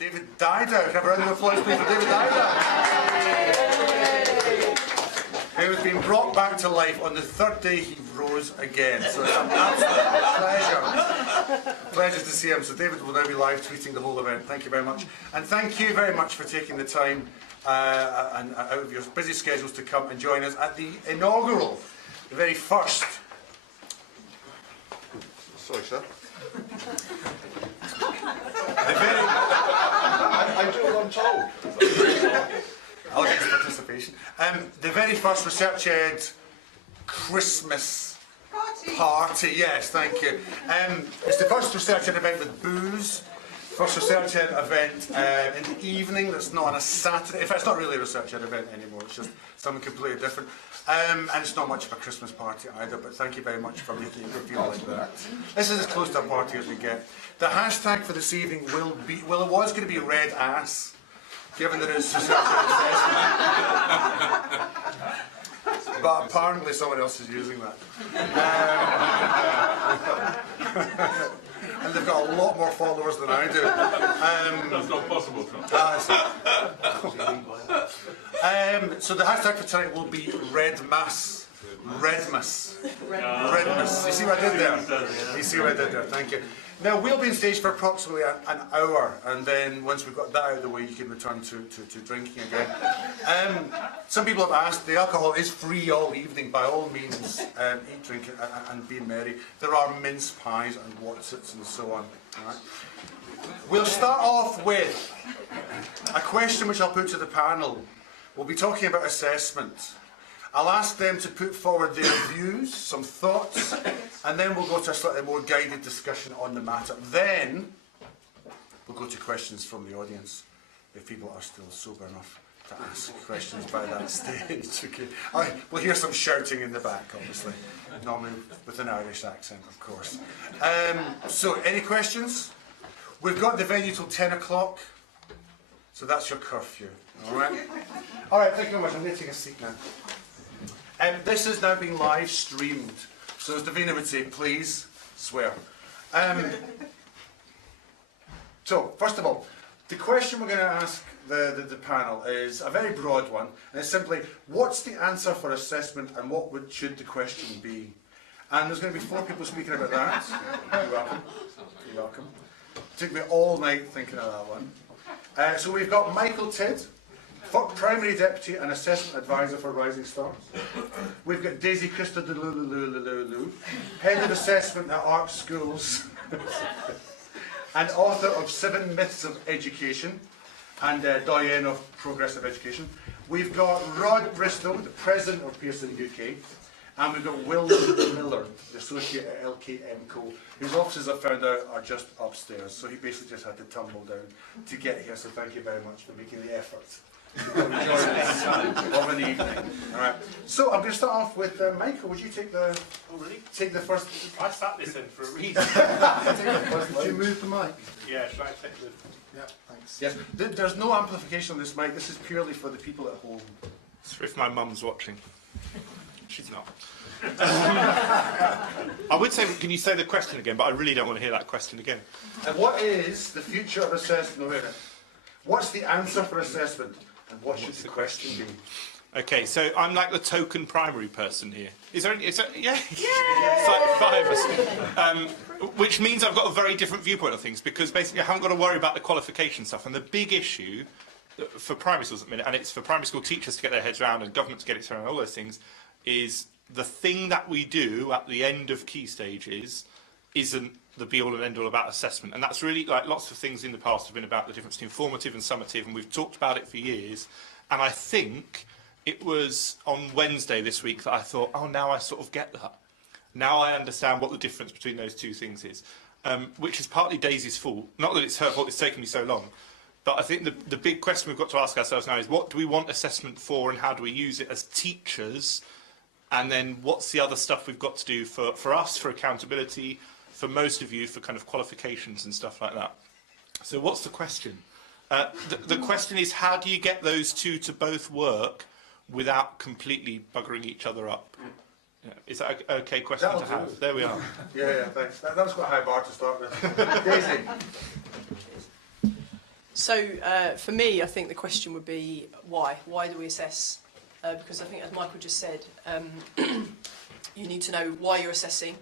David Dider. Can I have a round of applause, please, for David Dider? He was being brought back to life on the third day he rose again. So it's an absolute pleasure to see him. So David will now be live tweeting the whole event. Thank you very much. And thank you very much for taking the time and out of your busy schedules to come and join us at the inaugural, the very first. Sorry, sir. I do what I'm told. Audience participation. The very first Research Ed Christmas party. Yes, thank you. It's the first Research Ed event with booze. First Research Ed event in the evening. That's not on a Saturday. In fact, it's not really a Research Ed event anymore. It's just something completely different. And it's not much of a Christmas party either. But thank you very much for making it feel like that. This is as close to a party as we get. The hashtag for this evening will be, well, it was going to be red ass, given that it's Research Ed assessment. But apparently someone else is using that. And they've got a lot more followers than I do. That's not possible, Tom. So the hashtag for tonight will be Redmas. Redmas. Redmas. You see what I did there? You see what I did there? Thank you. Now, we'll be on stage for approximately an hour, and then once we've got that out of the way, you can return to drinking again. Some people have asked, the alcohol is free all evening. By all means, eat, drink, and be merry. There are mince pies and Wotsits and so on. All right. We'll start off with a question which I'll put to the panel. We'll be talking about assessment. I'll ask them to put forward their views, some thoughts, and then we'll go to a slightly more guided discussion on the matter. Then we'll go to questions from the audience, if people are still sober enough to ask questions by that stage. Okay. All right, we'll hear some shouting in the back, obviously, normally with an Irish accent, of course. So, any questions? We've got the venue till 10 o'clock, so that's your curfew. All right. All right. Thank you very much. I'm going to take a seat now. This is now being live streamed, so as Davina would say, please swear. So, first of all, the question we're going to ask the panel is a very broad one, and it's simply, what's the answer for assessment, and what should the question be? And there's going to be 4 people speaking about that. You're welcome. You're welcome. Took me all night thinking of that one. So we've got Michael Tidd, Primary Deputy and Assessment Advisor for Rising Stars. We've got Daisy Christa de Lulu, Head of Assessment at Arts Schools, and author of 7 Myths of Education, and doyen of Progressive Education. We've got Rod Bristow, the President of Pearson UK, and we've got Will Miller, the Associate at LKM Co, whose offices I found out are just upstairs. So he basically just had to tumble down to get here, so thank you very much for making the effort. Of an evening. All right. So I'm going to start off with Michael. Would you take the take the first? I sat this in for a reason. Could you move the mic? Yeah, should I take the? Yeah, thanks. Yes. There's no amplification on this mic. This is purely for the people at home. It's if my mum's watching. She's not. I would say, can you say the question again? But I really don't want to hear that question again. And what is the future of assessment? No, wait a minute. What's the answer for assessment? And what should the question be? Okay, so I'm like the token primary person here. Is there? Yeah. It's like 5 of us. Which means I've got a very different viewpoint of things, because basically I haven't got to worry about the qualification stuff. And the big issue for primary schools at the minute, and it's for primary school teachers to get their heads around and government to get its head around, all those things, is the thing that we do at the end of key stages isn't the be-all and end-all about assessment. And that's really, like, lots of things in the past have been about the difference between formative and summative, and we've talked about it for years. And I think it was on Wednesday this week that I thought, oh, now I sort of get that. Now I understand what the difference between those two things is, which is partly Daisy's fault. Not that it's her fault, it's taken me so long. But I think the big question we've got to ask ourselves now is, what do we want assessment for, and how do we use it as teachers? And then what's the other stuff we've got to do for us, for accountability, for most of you, for kind of qualifications and stuff like that. So what's the question? The question is, how do you get those two to both work without completely buggering each other up? Yeah. Is that an okay question to have? There we are. Yeah, thanks. That was quite a high bar to start with. Daisy. So for me, I think the question would be why? Why do we assess? Because I think, as Michael just said, you need to know why you're assessing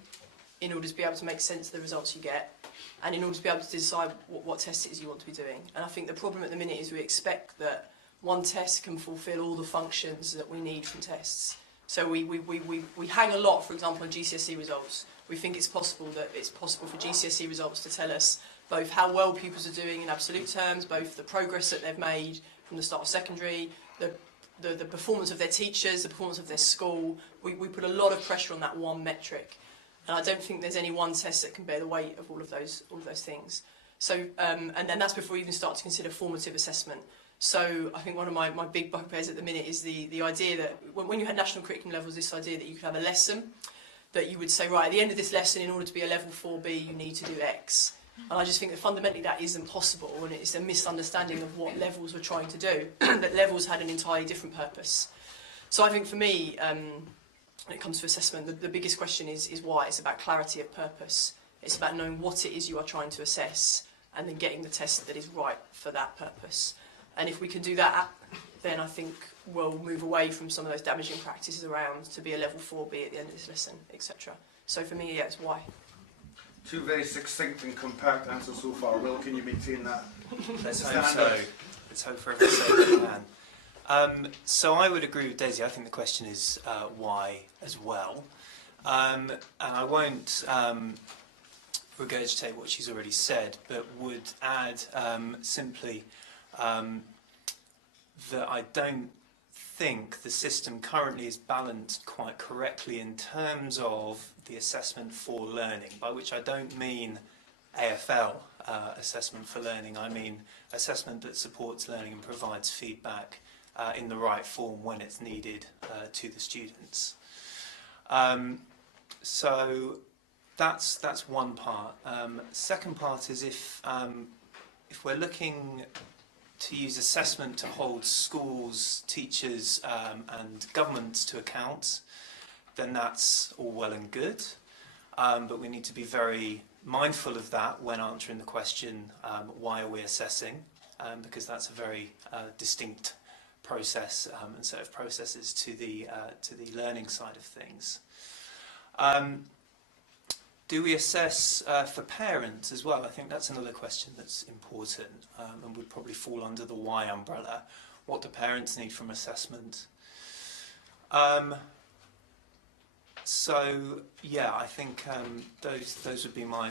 in order to be able to make sense of the results you get, and in order to be able to decide what test it is you want to be doing. And I think the problem at the minute is we expect that one test can fulfil all the functions that we need from tests. So we hang a lot, for example, on GCSE results. We think it's possible for GCSE results to tell us both how well pupils are doing in absolute terms, both the progress that they've made from the start of secondary, the performance of their teachers, the performance of their school. We put a lot of pressure on that one metric. And I don't think there's any one test that can bear the weight of all of those things. So, and then that's before we even start to consider formative assessment. So I think one of my big bugbears at the minute is the idea that when you had national curriculum levels, this idea that you could have a lesson, that you would say, right, at the end of this lesson, in order to be a level 4B, you need to do X. And I just think that fundamentally that isn't possible, and it's a misunderstanding of what levels were trying to do, that levels had an entirely different purpose. So I think for me, when it comes to assessment, the biggest question is why. It's about clarity of purpose. It's about knowing what it is you are trying to assess, and then getting the test that is right for that purpose. And if we can do that, then I think we'll move away from some of those damaging practices around to be a level 4B at the end of this lesson, etc. So for me, yeah, it's why. Two very succinct and compact answers so far. Will, can you maintain that? Let's hope so. Let's hope for every so we can. So I would agree with Daisy. I think the question is why as well. And I won't regurgitate what she's already said, but would add simply that I don't think the system currently is balanced quite correctly in terms of the assessment for learning, by which I don't mean AFL assessment for learning. I mean assessment that supports learning and provides feedback in the right form when it's needed to the students. So that's one part. Second part is if we're looking to use assessment to hold schools, teachers and governments to account, then that's all well and good. But we need to be very mindful of that when answering the question, why are we assessing? Because that's a very distinct process and set of processes to the learning side of things. Do we assess for parents as well? I think that's another question that's important and would probably fall under the why umbrella. What do parents need from assessment? So yeah, I think those would be my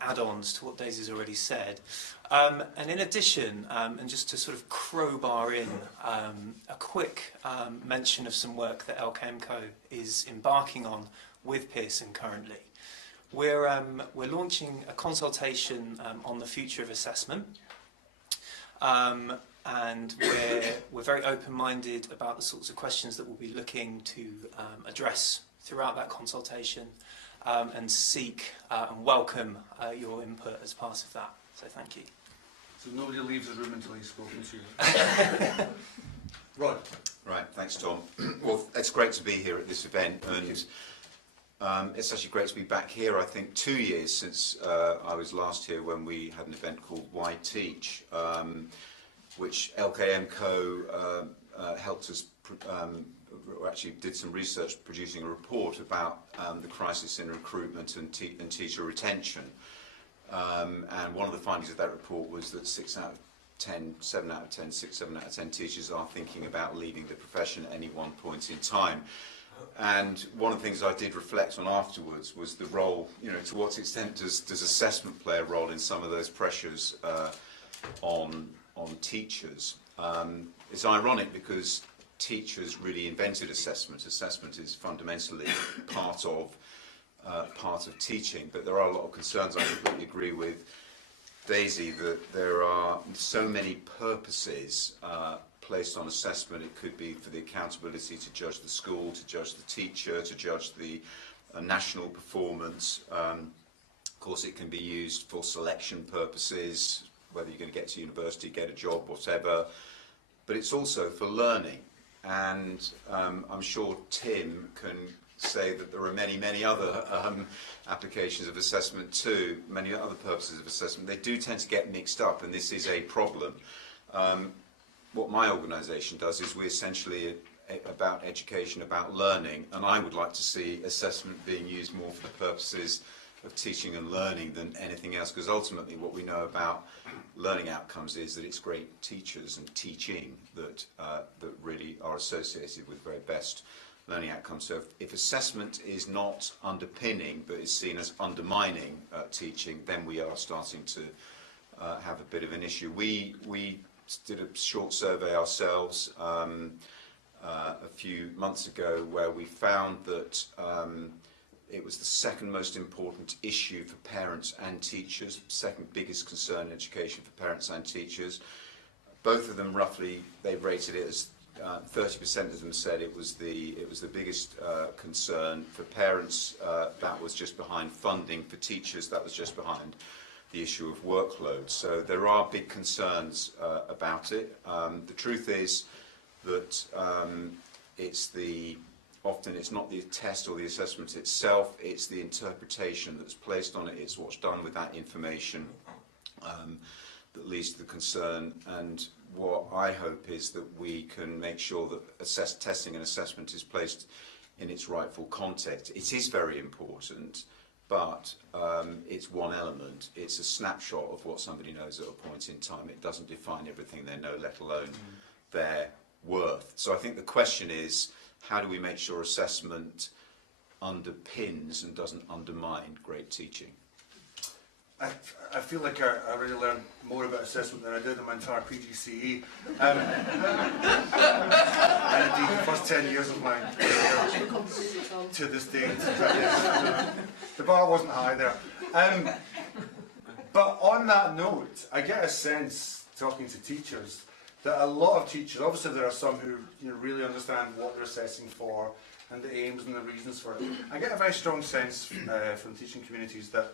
add-ons to what Daisy's already said. And in addition, and just to sort of crowbar in a quick mention of some work that LKMCO is embarking on with Pearson currently. We're launching a consultation on the future of assessment, and we're very open-minded about the sorts of questions that we'll be looking to address throughout that consultation, and seek and welcome your input as part of that. So thank you. So nobody leaves the room until he's spoken to you. Rod. Right, thanks Tom. Well, it's great to be here at this event, and it's actually great to be back here. I think 2 years since I was last here when we had an event called Why Teach, which LKMCO helped us, actually did some research producing a report about the crisis in recruitment and teacher retention. And one of the findings of that report was that 7 out of 10 teachers are thinking about leaving the profession at any one point in time. And one of the things I did reflect on afterwards was the role, to what extent does assessment play a role in some of those pressures on teachers. It's ironic because teachers really invented assessment. Assessment is fundamentally part of teaching, but there are a lot of concerns. I completely agree with Daisy that there are so many purposes placed on assessment. It could be for the accountability to judge the school, to judge the teacher, to judge the national performance. Of course, it can be used for selection purposes, whether you're going to get to university, get a job, whatever. But it's also for learning. And I'm sure Tim can say that there are many other applications of assessment too, many other purposes of assessment. They do tend to get mixed up, and this is a problem. What my organisation does is we essentially about education, about learning, and I would like to see assessment being used more for the purposes of teaching and learning than anything else, because ultimately what we know about learning outcomes is that it's great teachers and teaching that that really are associated with the very best learning outcomes. So if assessment is not underpinning but is seen as undermining teaching, then we are starting to have a bit of an issue. We did a short survey ourselves a few months ago where we found that it was the second most important issue for parents and teachers, second biggest concern in education for parents and teachers. Both of them roughly, they rated it as 30% of them said it was the biggest concern. For parents, that was just behind funding. For teachers, that was just behind the issue of workload. So there are big concerns about it. The truth is that often it's not the test or the assessment itself, it's the interpretation that's placed on it, it's what's done with that information that leads to the concern. And what I hope is that we can make sure that testing and assessment is placed in its rightful context. It is very important, but it's one element. It's a snapshot of what somebody knows at a point in time. It doesn't define everything they know, let alone their worth. So I think the question is, how do we make sure assessment underpins and doesn't undermine great teaching? I feel like I really learned more about assessment than I did in my entire PGCE. And indeed, the first 10 years of my career to this date. The bar wasn't high there. But on that note, I get a sense, talking to teachers, that a lot of teachers, obviously there are some who really understand what they're assessing for and the aims and the reasons for it. I get a very strong sense from teaching communities that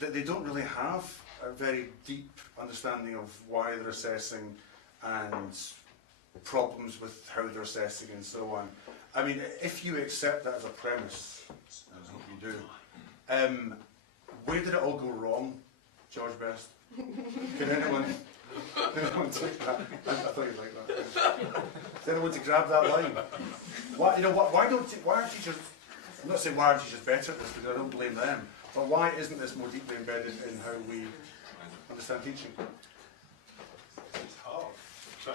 they don't really have a very deep understanding of why they're assessing and problems with how they're assessing and so on. I mean, if you accept that as a premise, and I hope you do, where did it all go wrong, George Best? Can anyone take that? I thought you'd like that. Is anyone to grab that line? Why aren't teachers? I'm not saying why aren't teachers better at this, because I don't blame them. But why isn't this more deeply embedded in how we understand teaching? It's hard. So,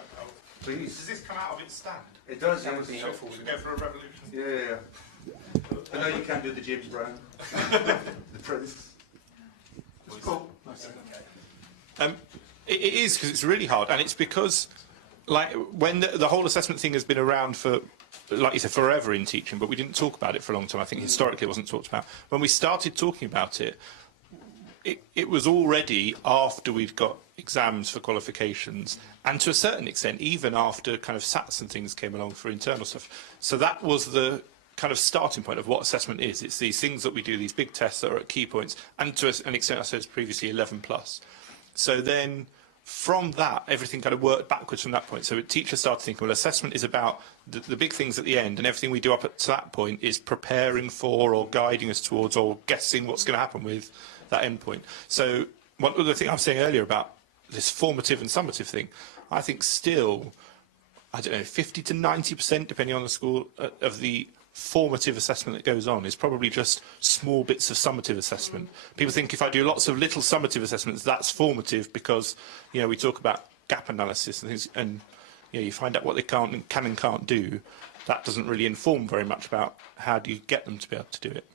Please. does this come out of its stand? It does. That Yes. would be helpful. Should we go for a revolution? Yeah. I know you can't do the James Brown. The Prince. It's cool. It is, because it's really hard, and it's because, like, when the whole assessment thing has been around for, like you said, forever in teaching, but we didn't talk about it for a long time. I think historically it wasn't talked about. When we started talking about it, it was already after we'd got exams for qualifications, and to a certain extent, even after kind of SATs and things came along for internal stuff. So that was the kind of starting point of what assessment is. It's these things that we do, these big tests that are at key points, and to an extent, I suppose, previously 11+. So then, from that, everything kind of worked backwards from that point. So teachers started thinking, well, assessment is about the big things at the end, and everything we do up to that point is preparing for or guiding us towards or guessing what's going to happen with that end point. So one other thing I was saying earlier about this formative and summative thing, I think still, I don't know, 50 to 90%, depending on the school, of the formative assessment that goes on is probably just small bits of summative assessment. People think if I do lots of little summative assessments, that's formative because, we talk about gap analysis and things, and you find out what they can and can't do. That doesn't really inform very much about how do you get them to be able to do it.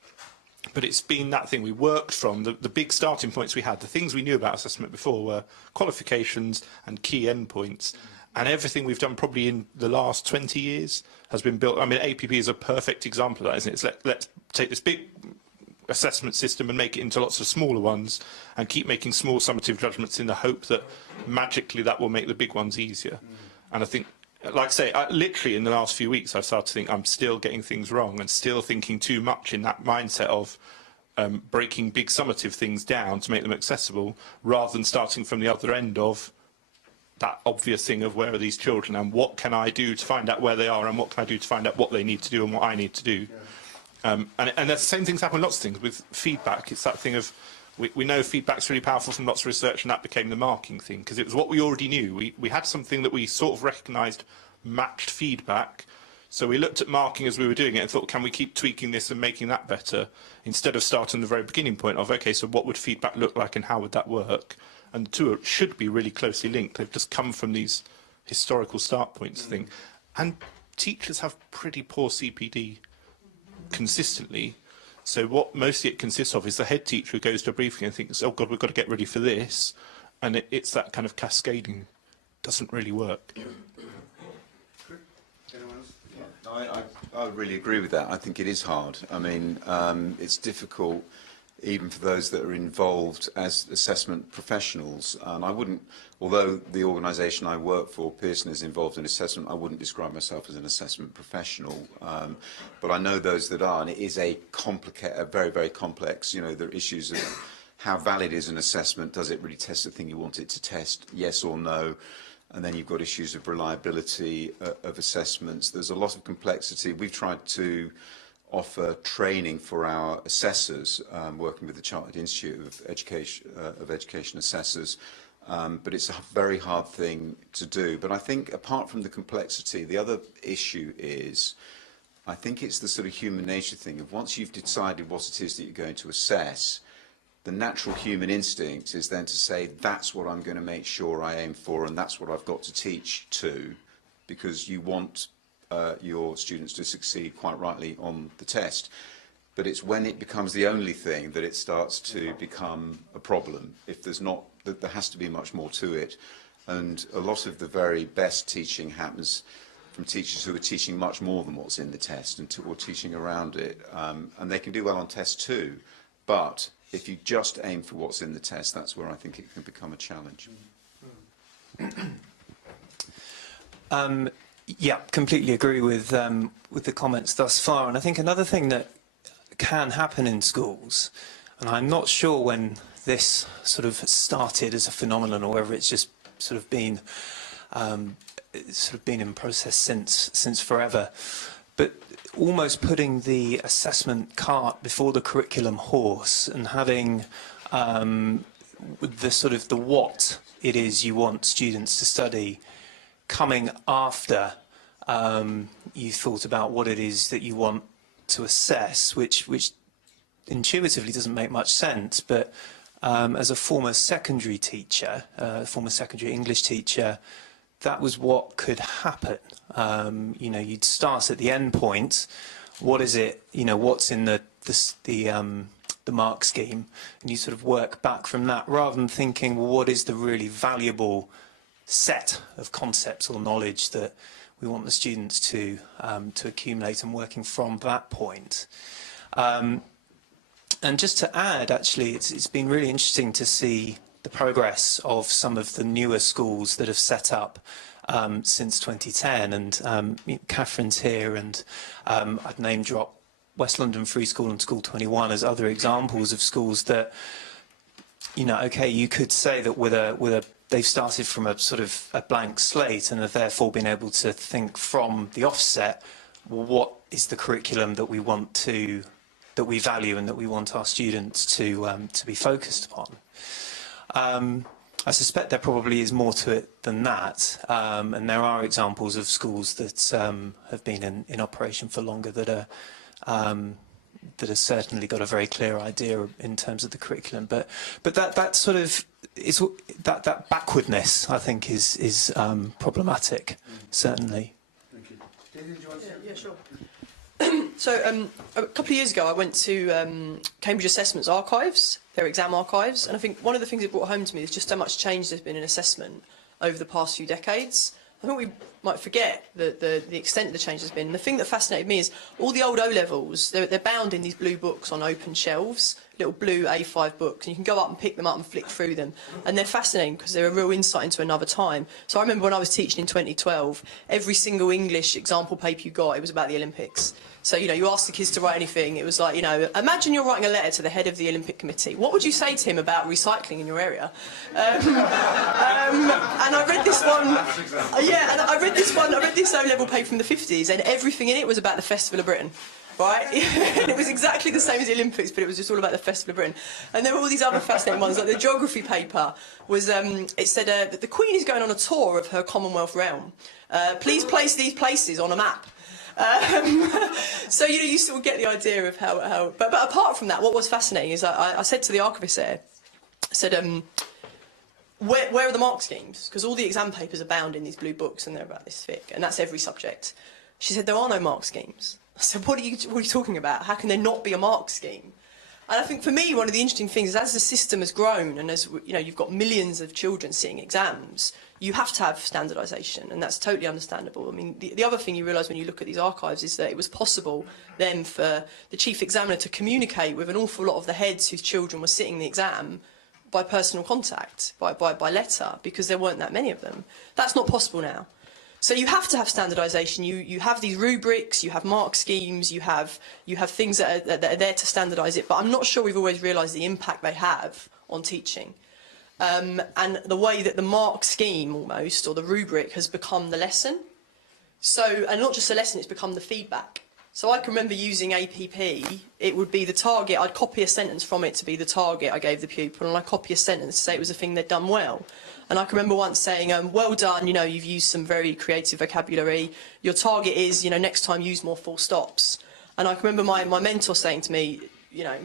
But it's been that thing we worked from, the big starting points we had, the things we knew about assessment before were qualifications and key endpoints. And everything we've done probably in the last 20 years has been built. I mean, APP is a perfect example of that, isn't it? Let's take this big assessment system and make it into lots of smaller ones and keep making small summative judgments in the hope that magically that will make the big ones easier. And I think, like I say, literally in the last few weeks, I've started to think I'm still getting things wrong and still thinking too much in that mindset of breaking big summative things down to make them accessible rather than starting from the other end of that obvious thing of where are these children and what can I do to find out where they are and what can I do to find out what they need to do and what I need to do. And the same things happen with lots of things. With feedback, it's that thing of, we know feedback's really powerful from lots of research, and that became the marking thing, because it was what we already knew. We had something that we sort of recognised matched feedback, so we looked at marking as we were doing it and thought, can we keep tweaking this and making that better, instead of starting the very beginning point of, okay, so what would feedback look like and how would that work? And the two should be really closely linked. They've just come from these historical start points thing. And teachers have pretty poor CPD consistently. So what mostly it consists of is the head teacher who goes to a briefing and thinks, oh God, we've got to get ready for this. And it's that kind of cascading. Doesn't really work. I would really agree with that. I think it is hard. I mean, it's difficult even for those that are involved as assessment professionals. And I wouldn't, although the organisation I work for, Pearson, is involved in assessment, I wouldn't describe myself as an assessment professional. But I know those that are, and it is a very, very complex, you know, there are issues of how valid is an assessment. Does it really test the thing you want it to test? Yes or no? And then you've got issues of reliability of assessments. There's a lot of complexity. We've tried to offer training for our assessors, working with the Chartered Institute of Education Assessors, but it's a very hard thing to do. But I think apart from the complexity, the other issue is, I think it's the sort of human nature thing of once you've decided what it is that you're going to assess, the natural human instinct is then to say, that's what I'm going to make sure I aim for, and that's what I've got to teach to, because you want your students to succeed quite rightly on the test. But it's when it becomes the only thing that it starts to become a problem. If there's not, that there has to be much more to it. And a lot of the very best teaching happens from teachers who are teaching much more than what's in the test or teaching around it. And they can do well on tests too. But if you just aim for what's in the test, that's where I think it can become a challenge. Yeah, completely agree with the comments thus far. And I think another thing that can happen in schools, and I'm not sure when this sort of started as a phenomenon or whether it's just sort of been in process since forever, but almost putting the assessment cart before the curriculum horse and having the what it is you want students to study coming after you thought about what it is that you want to assess, which intuitively doesn't make much sense. But as a former secondary teacher, former secondary English teacher, that was what could happen. You know, you'd start at the end point. What is it? You know, what's in the mark scheme, and you sort of work back from that, rather than thinking, well, what is the really valuable set of concepts or knowledge that we want the students to accumulate, and working from that point. And just to add, actually, it's been really interesting to see the progress of some of the newer schools that have set up since 2010. And Catherine's here, and I'd name drop West London Free School and School 21 as other examples of schools that, you know, okay, you could say that they've started from a sort of a blank slate and have therefore been able to think from the offset, well, what is the curriculum that we want to, that we value and that we want our students to be focused upon. I suspect there probably is more to it than that, and there are examples of schools that have been in operation for longer that are have certainly got a very clear idea in terms of the curriculum. But that sort of is that backwardness, I think, is problematic, certainly. Thank you. David, do you want to say? Yeah, sure. So a couple of years ago, I went to Cambridge Assessment's archives, their exam archives, and I think one of the things it brought home to me is just how much change there's been in assessment over the past few decades. I think we might forget the extent of the change there's been. And the thing that fascinated me is all the old O-levels, they're bound in these blue books on open shelves, little blue A5 books, and you can go up and pick them up and flick through them. And they're fascinating because they're a real insight into another time. So I remember when I was teaching in 2012, every single English example paper you got, it was about the Olympics. So, you know, you asked the kids to write anything, it was like, you know, imagine you're writing a letter to the head of the Olympic Committee. What would you say to him about recycling in your area? And I read this one, I read this O-level paper from the 50s, and everything in it was about the Festival of Britain. right? It was exactly the same as the Olympics, but it was just all about the Festival of Britain. And there were all these other fascinating ones, like the geography paper was, it said that the Queen is going on a tour of her Commonwealth realm. Please place these places on a map. So, you know, you sort of get the idea of how but apart from that, what was fascinating is I said to the archivist there, I said, where are the mark schemes? Because all the exam papers are bound in these blue books and they're about this thick, and that's every subject. She said, there are no mark schemes. I said, what are you talking about? How can there not be a mark scheme? And I think for me, one of the interesting things is as the system has grown and as you know, you've got millions of children sitting exams, you have to have standardisation, and that's totally understandable. I mean, the other thing you realise when you look at these archives is that it was possible then for the chief examiner to communicate with an awful lot of the heads whose children were sitting the exam by personal contact, by letter, because there weren't that many of them. That's not possible now. So you have to have standardisation. You have these rubrics, you have mark schemes, you have things that are there to standardise it. But I'm not sure we've always realised the impact they have on teaching, and the way that the mark scheme almost, or the rubric, has become the lesson. So, and not just a lesson, it's become the feedback. So I can remember using APP. It would be the target. I'd copy a sentence from it to be the target I gave the pupil, and I'd copy a sentence to say it was a thing they'd done well. And I can remember once saying, well done, you know, you've used some very creative vocabulary. Your target is, you know, next time use more full stops. And I can remember my mentor saying to me, you know,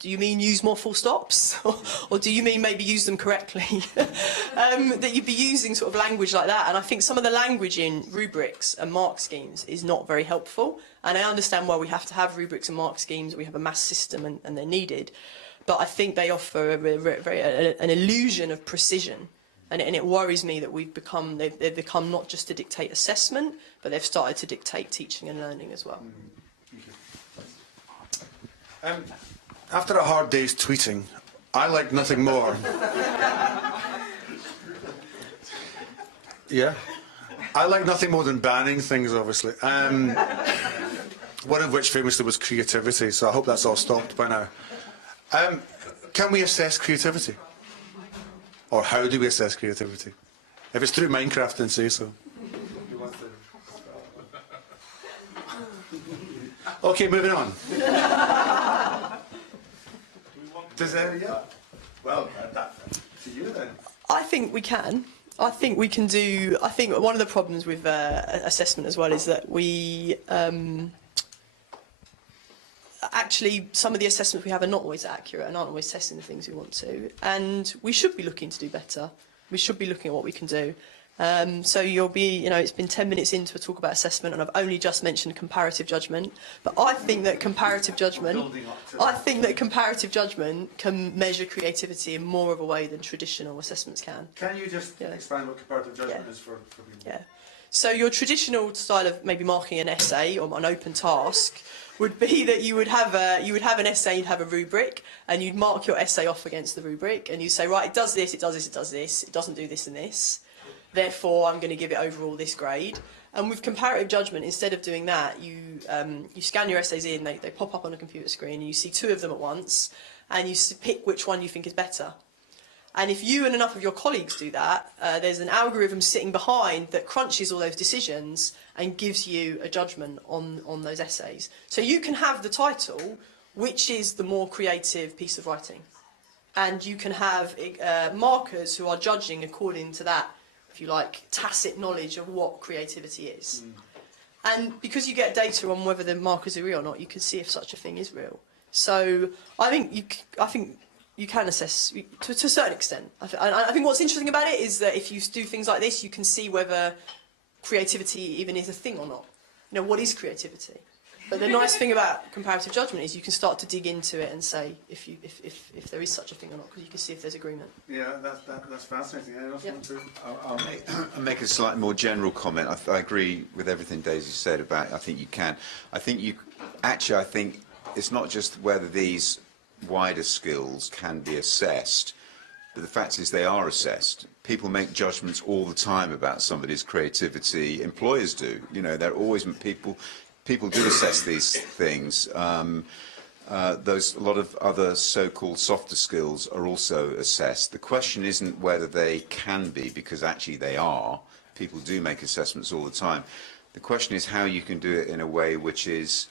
do you mean use more full stops? Or do you mean maybe use them correctly? That you'd be using sort of language like that. And I think some of the language in rubrics and mark schemes is not very helpful. And I understand why we have to have rubrics and mark schemes. We have a mass system and they're needed. But I think they offer an illusion of precision. And it worries me that they've become not just to dictate assessment, but they've started to dictate teaching and learning as well. After a hard day's tweeting, I like nothing more. Yeah. I like nothing more than banning things, obviously. One of which famously was creativity, so I hope that's all stopped by now. Can we assess creativity? Or how do we assess creativity? If it's through Minecraft, then say so. Okay, moving on. Does that, yeah? Well, to you then. I think we can. I think we can do. I think one of the problems with assessment as well is that we actually some of the assessments we have are not always accurate and aren't always testing the things we want to. And we should be looking to do better. We should be looking at what we can do. So you'll be, you know, it's been 10 minutes into a talk about assessment, and I've only just mentioned comparative judgment. But I think that comparative judgment, can measure creativity in more of a way than traditional assessments can. Can you just explain what comparative judgment is for people? Yeah. So your traditional style of maybe marking an essay or an open task would be that you would have an essay, you'd have a rubric, and you'd mark your essay off against the rubric, and you say, right, it does this, it does this, it does this, it doesn't do this and this. Therefore, I'm going to give it overall this grade. And with comparative judgment, instead of doing that, you scan your essays in, they pop up on a computer screen, and you see two of them at once, and you pick which one you think is better. And if you and enough of your colleagues do that, there's an algorithm sitting behind that crunches all those decisions and gives you a judgment on those essays. So you can have the title, which is the more creative piece of writing. And you can have markers who are judging according to that, if you like, tacit knowledge of what creativity is. And because you get data on whether the markers are real or not, you can see if such a thing is real. So I think you can assess to a certain extent. I think what's interesting about it is that if you do things like this, you can see whether creativity even is a thing or not. You know, what is creativity? But the nice thing about comparative judgment is you can start to dig into it and say if there is such a thing or not, because you can see if there's agreement. Yeah, that's fascinating. I'll make a slightly more general comment. I agree with everything Daisy said about. I think you can. I think it's not just whether these wider skills can be assessed, but the fact is they are assessed. People make judgments all the time about somebody's creativity. Employers do. You know, they're always people do assess these things. A lot of other so-called softer skills are also assessed. The question isn't whether they can be, because actually they are. People do make assessments all the time. The question is how you can do it in a way which is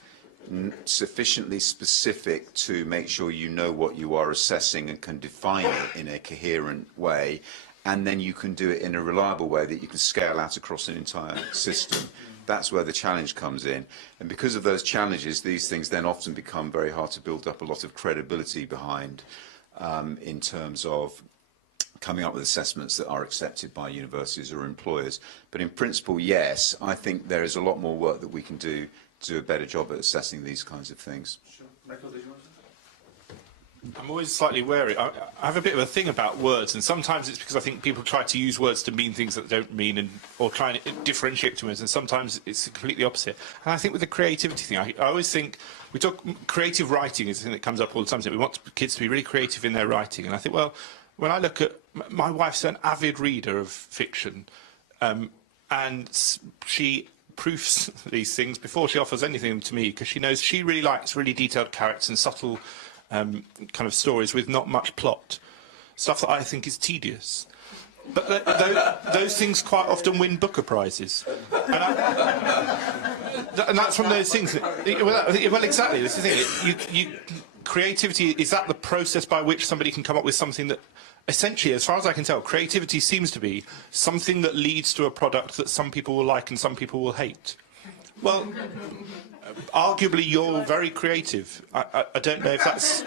sufficiently specific to make sure you know what you are assessing and can define it in a coherent way, and then you can do it in a reliable way that you can scale out across an entire system. That's where the challenge comes in. And because of those challenges, these things then often become very hard to build up a lot of credibility behind in terms of coming up with assessments that are accepted by universities or employers. But in principle, yes, I think there is a lot more work that we can do to do a better job at assessing these kinds of things. I'm always slightly wary. I have a bit of a thing about words, and sometimes it's because I think people try to use words to mean things that they don't mean, or try and differentiate between words, and sometimes it's completely opposite. And I think with the creativity thing, I always think, we talk, creative writing is a thing that comes up all the time, so we want kids to be really creative in their writing, and I think, well, when I look at, my wife's an avid reader of fiction, and she proofs these things before she offers anything to me, because she knows she really likes really detailed characters and subtle kind of stories with not much plot, stuff that I think is tedious. But those things quite often win Booker prizes, and that's one of those things. Well, exactly. This is the thing. Creativity, is that the process by which somebody can come up with something that, essentially, as far as I can tell, creativity seems to be something that leads to a product that some people will like and some people will hate. Well, arguably, you're very creative. I don't know if that's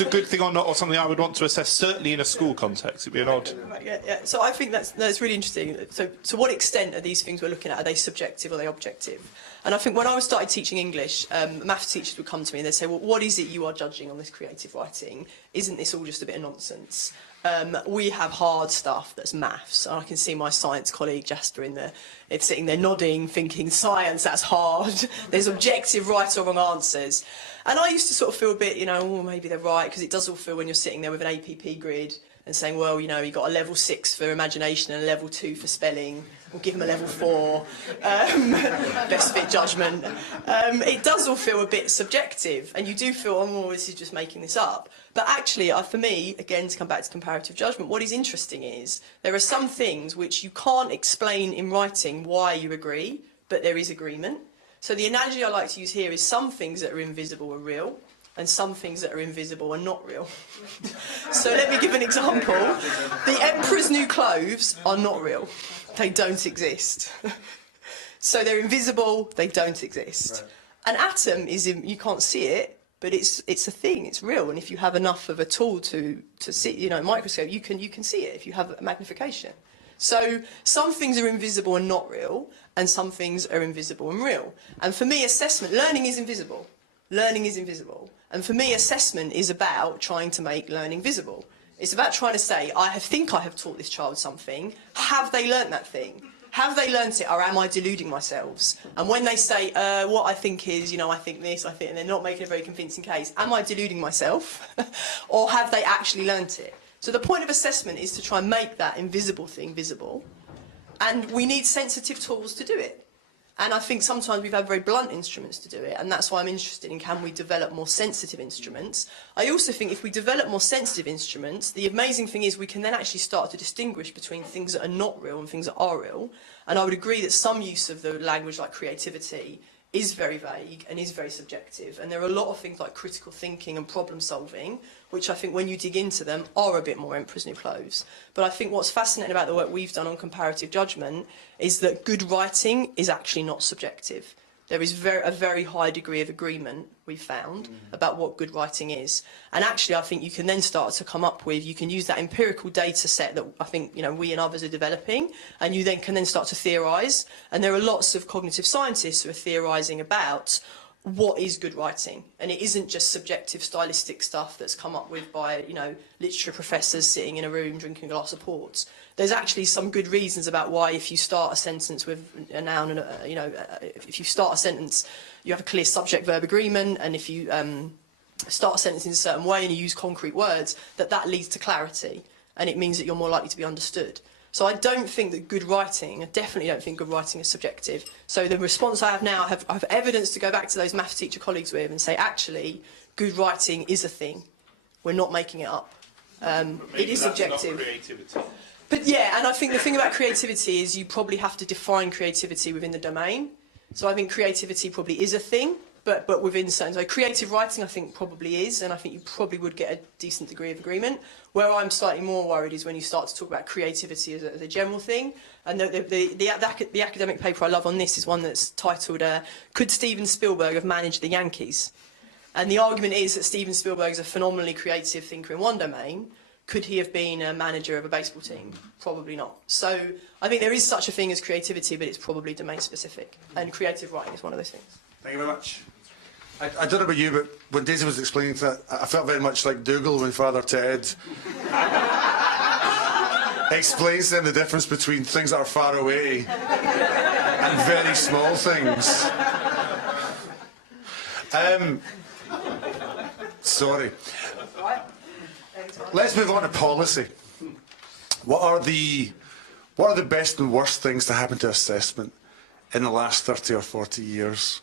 a good thing or not, or something I would want to assess. Certainly, in a school context, it'd be an odd. Yeah. So I think that's really interesting. So, to what extent are these things we're looking at? Are they subjective or are they objective? And I think when I started teaching English, maths teachers would come to me and they'd say, "Well, what is it you are judging on this creative writing? Isn't this all just a bit of nonsense?" We have hard stuff that's maths. And I can see my science colleague Jasper it's sitting there nodding, thinking, science, that's hard. There's objective right or wrong answers. And I used to sort of feel a bit, oh, maybe they're right, because it does all feel when you're sitting there with an APP grid and saying, well, you got a level 6 for imagination and a level 2 for spelling. We'll give them a level 4. Best fit judgment. It does all feel a bit subjective, and you do feel, oh, this is just making this up. But actually, for me, again, to come back to comparative judgment, what is interesting is there are some things which you can't explain in writing why you agree, but there is agreement. So the analogy I like to use here is some things that are invisible are real, and some things that are invisible are not real. So let me give an example. The Emperor's new clothes are not real. They don't exist. So they're invisible, they don't exist. Right. An atom you can't see it, but it's a thing, it's real. And if you have enough of a tool to see, a microscope, you can see it if you have magnification. So some things are invisible and not real, and some things are invisible and real. And for me, learning is invisible. Learning is invisible. And for me, assessment is about trying to make learning visible. It's about trying to say, I think I have taught this child something. Have they learnt that thing? Have they learnt it, or am I deluding myself? And when they say, what I think is, I think this, and they're not making a very convincing case, am I deluding myself? Or have they actually learnt it? So the point of assessment is to try and make that invisible thing visible. And we need sensitive tools to do it. And I think sometimes we've had very blunt instruments to do it, and that's why I'm interested in, can we develop more sensitive instruments? I also think if we develop more sensitive instruments, the amazing thing is we can then actually start to distinguish between things that are not real and things that are real. And I would agree that some use of the language like creativity is very vague and is very subjective. And there are a lot of things like critical thinking and problem solving, which I think when you dig into them are a bit more Emperor's New Clothes. But I think what's fascinating about the work we've done on comparative judgment is that good writing is actually not subjective. There is a very high degree of agreement, we've found, about what good writing is. And actually, I think you can then start to come up with, you can use that empirical data set that I think we and others are developing, and you then can start to theorise. And there are lots of cognitive scientists who are theorising about what is good writing. And it isn't just subjective stylistic stuff that's come up with by, literature professors sitting in a room drinking a glass of port. There's actually some good reasons about why if you start a sentence with a noun and, if you start a sentence, you have a clear subject-verb agreement, and if you start a sentence in a certain way and you use concrete words, that leads to clarity, and it means that you're more likely to be understood. So I don't think that good writing, I definitely don't think good writing is subjective. So the response I have now, I have evidence to go back to those maths teacher colleagues with and say, actually, good writing is a thing. We're not making it up. It is subjective. Not creativity. But yeah, and I think the thing about creativity is you probably have to define creativity within the domain. So I think creativity probably is a thing, but within certain, so creative writing I think probably is, and I think you probably would get a decent degree of agreement. Where I'm slightly more worried is when you start to talk about creativity as a general thing. And the academic paper I love on this is one that's titled, Could Steven Spielberg have managed the Yankees? And the argument is that Steven Spielberg is a phenomenally creative thinker in one domain. Could he have been a manager of a baseball team? Probably not. So I think there is such a thing as creativity, but it's probably domain specific. And creative writing is one of those things. Thank you very much. I don't know about you, but when Daisy was explaining that, I felt very much like Dougal when Father Ted explains to them the difference between things that are far away and very small things. Sorry. Let's move on to policy. What are the best and worst things to happen to assessment in the last 30 or 40 years?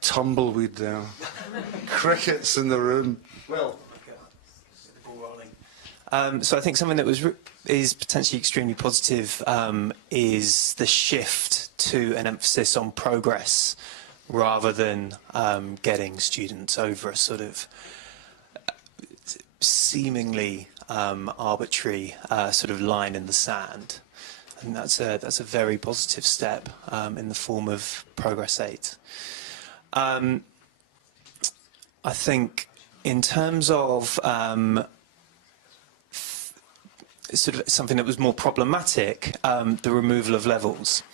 Tumbleweed there. Crickets in the room. Well, so I think something that is potentially extremely positive is the shift to an emphasis on progress rather than getting students over a sort of seemingly arbitrary sort of line in the sand. And that's a very positive step in the form of Progress 8. I think in terms of sort of something that was more problematic, the removal of levels.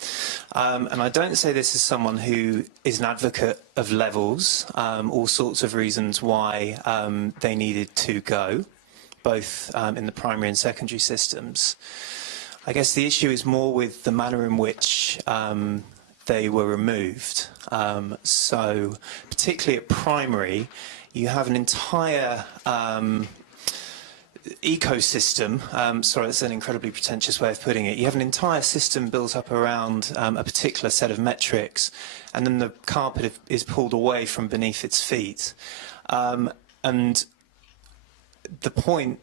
And I don't say this as someone who is an advocate of levels, all sorts of reasons why they needed to go, both in the primary and secondary systems. I guess the issue is more with the manner in which they were removed. So particularly at primary, you have an entire ecosystem, sorry, that's an incredibly pretentious way of putting it. You have an entire system built up around a particular set of metrics, and then the carpet is pulled away from beneath its feet. And the point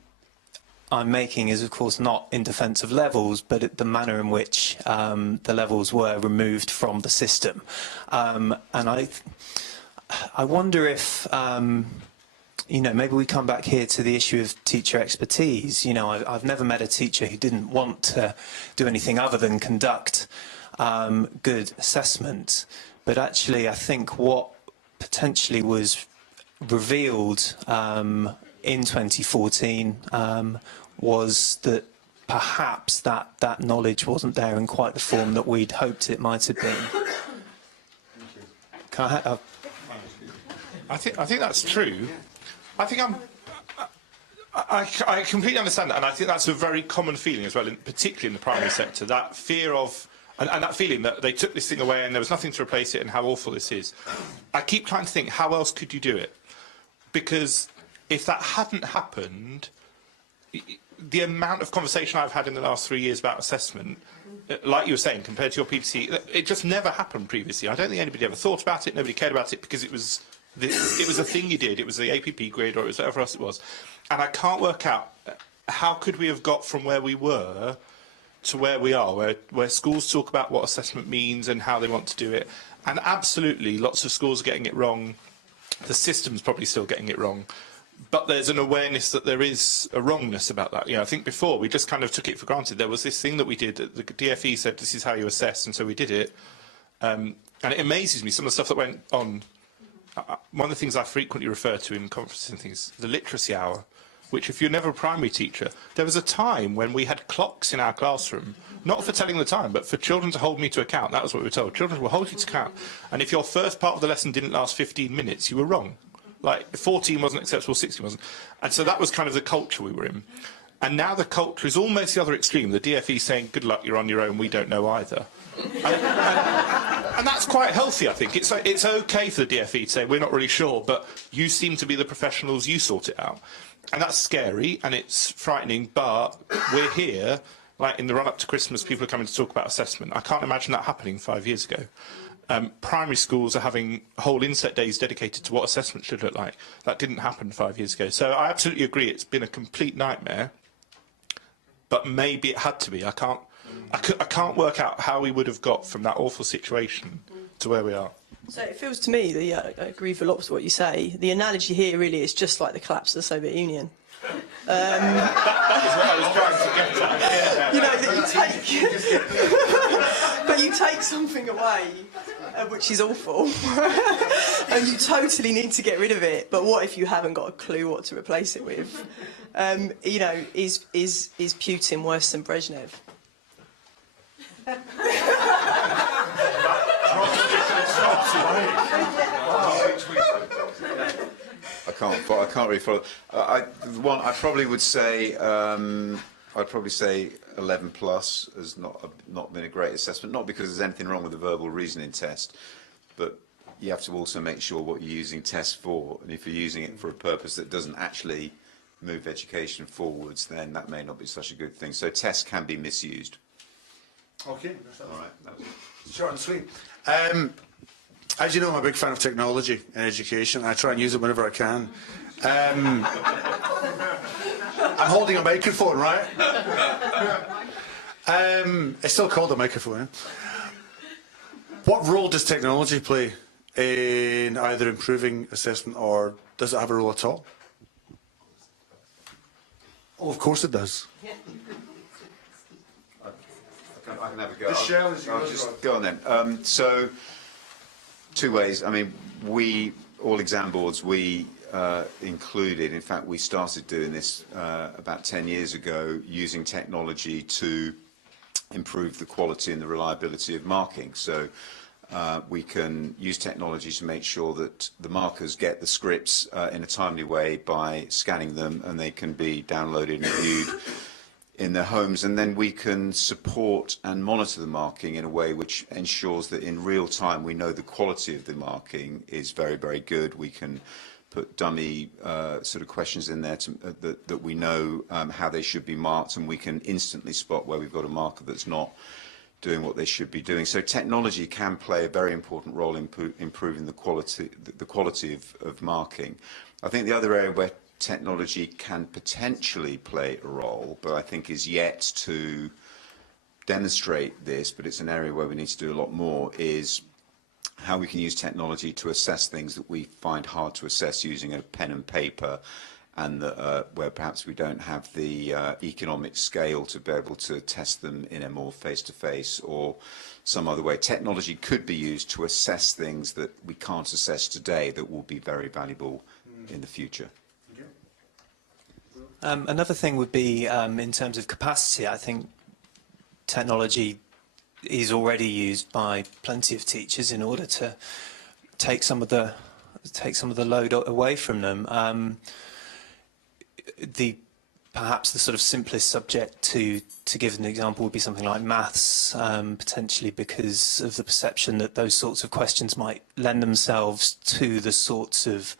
I'm making is, of course, not in defence of levels, but the manner in which the levels were removed from the system. And I wonder if, you know, maybe we come back here to the issue of teacher expertise. You know, I've never met a teacher who didn't want to do anything other than conduct good assessment. But actually, I think what potentially was revealed in 2014 was that perhaps that knowledge wasn't there in quite the form that we'd hoped it might have been. Can I think that's true. I think I completely understand that, and I think that's a very common feeling as well, particularly in the primary sector, that fear of, and that feeling that they took this thing away and there was nothing to replace it and how awful this is. I keep trying to think, how else could you do it? Because if that hadn't happened, the amount of conversation I've had in the last 3 years about assessment, like you were saying, compared to your PPC, it just never happened previously. I don't think anybody ever thought about it, nobody cared about it, because it was a thing you did. It was the APP grid, or it was whatever else it was. And I can't work out how could we have got from where we were to where we are, where schools talk about what assessment means and how they want to do it. And absolutely, lots of schools are getting it wrong. The system's probably still getting it wrong. But there's an awareness that there is a wrongness about that. You know, I think before we just kind of took it for granted. There was this thing that we did. The DFE said this is how you assess, and so we did it. And it amazes me some of the stuff that went on. One of the things I frequently refer to in conferences and things, the literacy hour, which if you're never a primary teacher, there was a time when we had clocks in our classroom, not for telling the time, but for children to hold me to account. That was what we were told. Children will hold you to account. And if your first part of the lesson didn't last 15 minutes, you were wrong. Like 14 wasn't acceptable, 16 wasn't. And so that was kind of the culture we were in. And now the culture is almost the other extreme. The DFE saying, good luck, you're on your own, we don't know either. And that's quite healthy, I think. It's okay for the DFE to say, we're not really sure, but you seem to be the professionals, you sort it out. And that's scary, and it's frightening, but we're here, like in the run-up to Christmas, people are coming to talk about assessment. I can't imagine that happening 5 years ago. Primary schools are having whole inset days dedicated to what assessment should look like. That didn't happen 5 years ago. So I absolutely agree, it's been a complete nightmare, but maybe it had to be. I can't... I can't work out how we would have got from that awful situation to where we are. So it feels to me that I agree with a lot of what you say. The analogy here really is just like the collapse of the Soviet Union. That is what I was trying to get at. You know, that but you take something away, which is awful, and you totally need to get rid of it. But what if you haven't got a clue what to replace it with? You know, is Putin worse than Brezhnev? I can't really follow. I probably would say, I'd probably say 11 plus has not been a great assessment. Not because there's anything wrong with the verbal reasoning test, but you have to also make sure what you're using tests for. And if you're using it for a purpose that doesn't actually move education forwards, then that may not be such a good thing. So tests can be misused. Okay. All right. That was Short and sweet. As you know, I'm a big fan of technology in education. I try and use it whenever I can. I'm holding a microphone, right? It's still called a microphone. Eh? What role does technology play in either improving assessment, or does it have a role at all? Oh, of course it does. I can have a go. The shell is I'll yours, just Rod. go on then. So, two ways. I mean, all exam boards, we included, in fact, we started doing this about 10 years ago, using technology to improve the quality and the reliability of marking. So we can use technology to make sure that the markers get the scripts in a timely way by scanning them, and they can be downloaded and viewed in their homes, and then we can support and monitor the marking in a way which ensures that in real time we know the quality of the marking is very, very good. We can put dummy sort of questions in there that we know how they should be marked, and we can instantly spot where we've got a marker that's not doing what they should be doing. So technology can play a very important role in improving the quality of marking. I think the other area where technology can potentially play a role, but I think is yet to demonstrate this, but it's an area where we need to do a lot more, is how we can use technology to assess things that we find hard to assess using a pen and paper, and where perhaps we don't have the economic scale to be able to test them in a more face-to-face or some other way. Technology could be used to assess things that we can't assess today that will be very valuable in the future. Another thing would be in terms of capacity. I think technology is already used by plenty of teachers in order to take some of the load away from them. Perhaps the sort of simplest subject to give an example would be something like maths, potentially because of the perception that those sorts of questions might lend themselves to the sorts of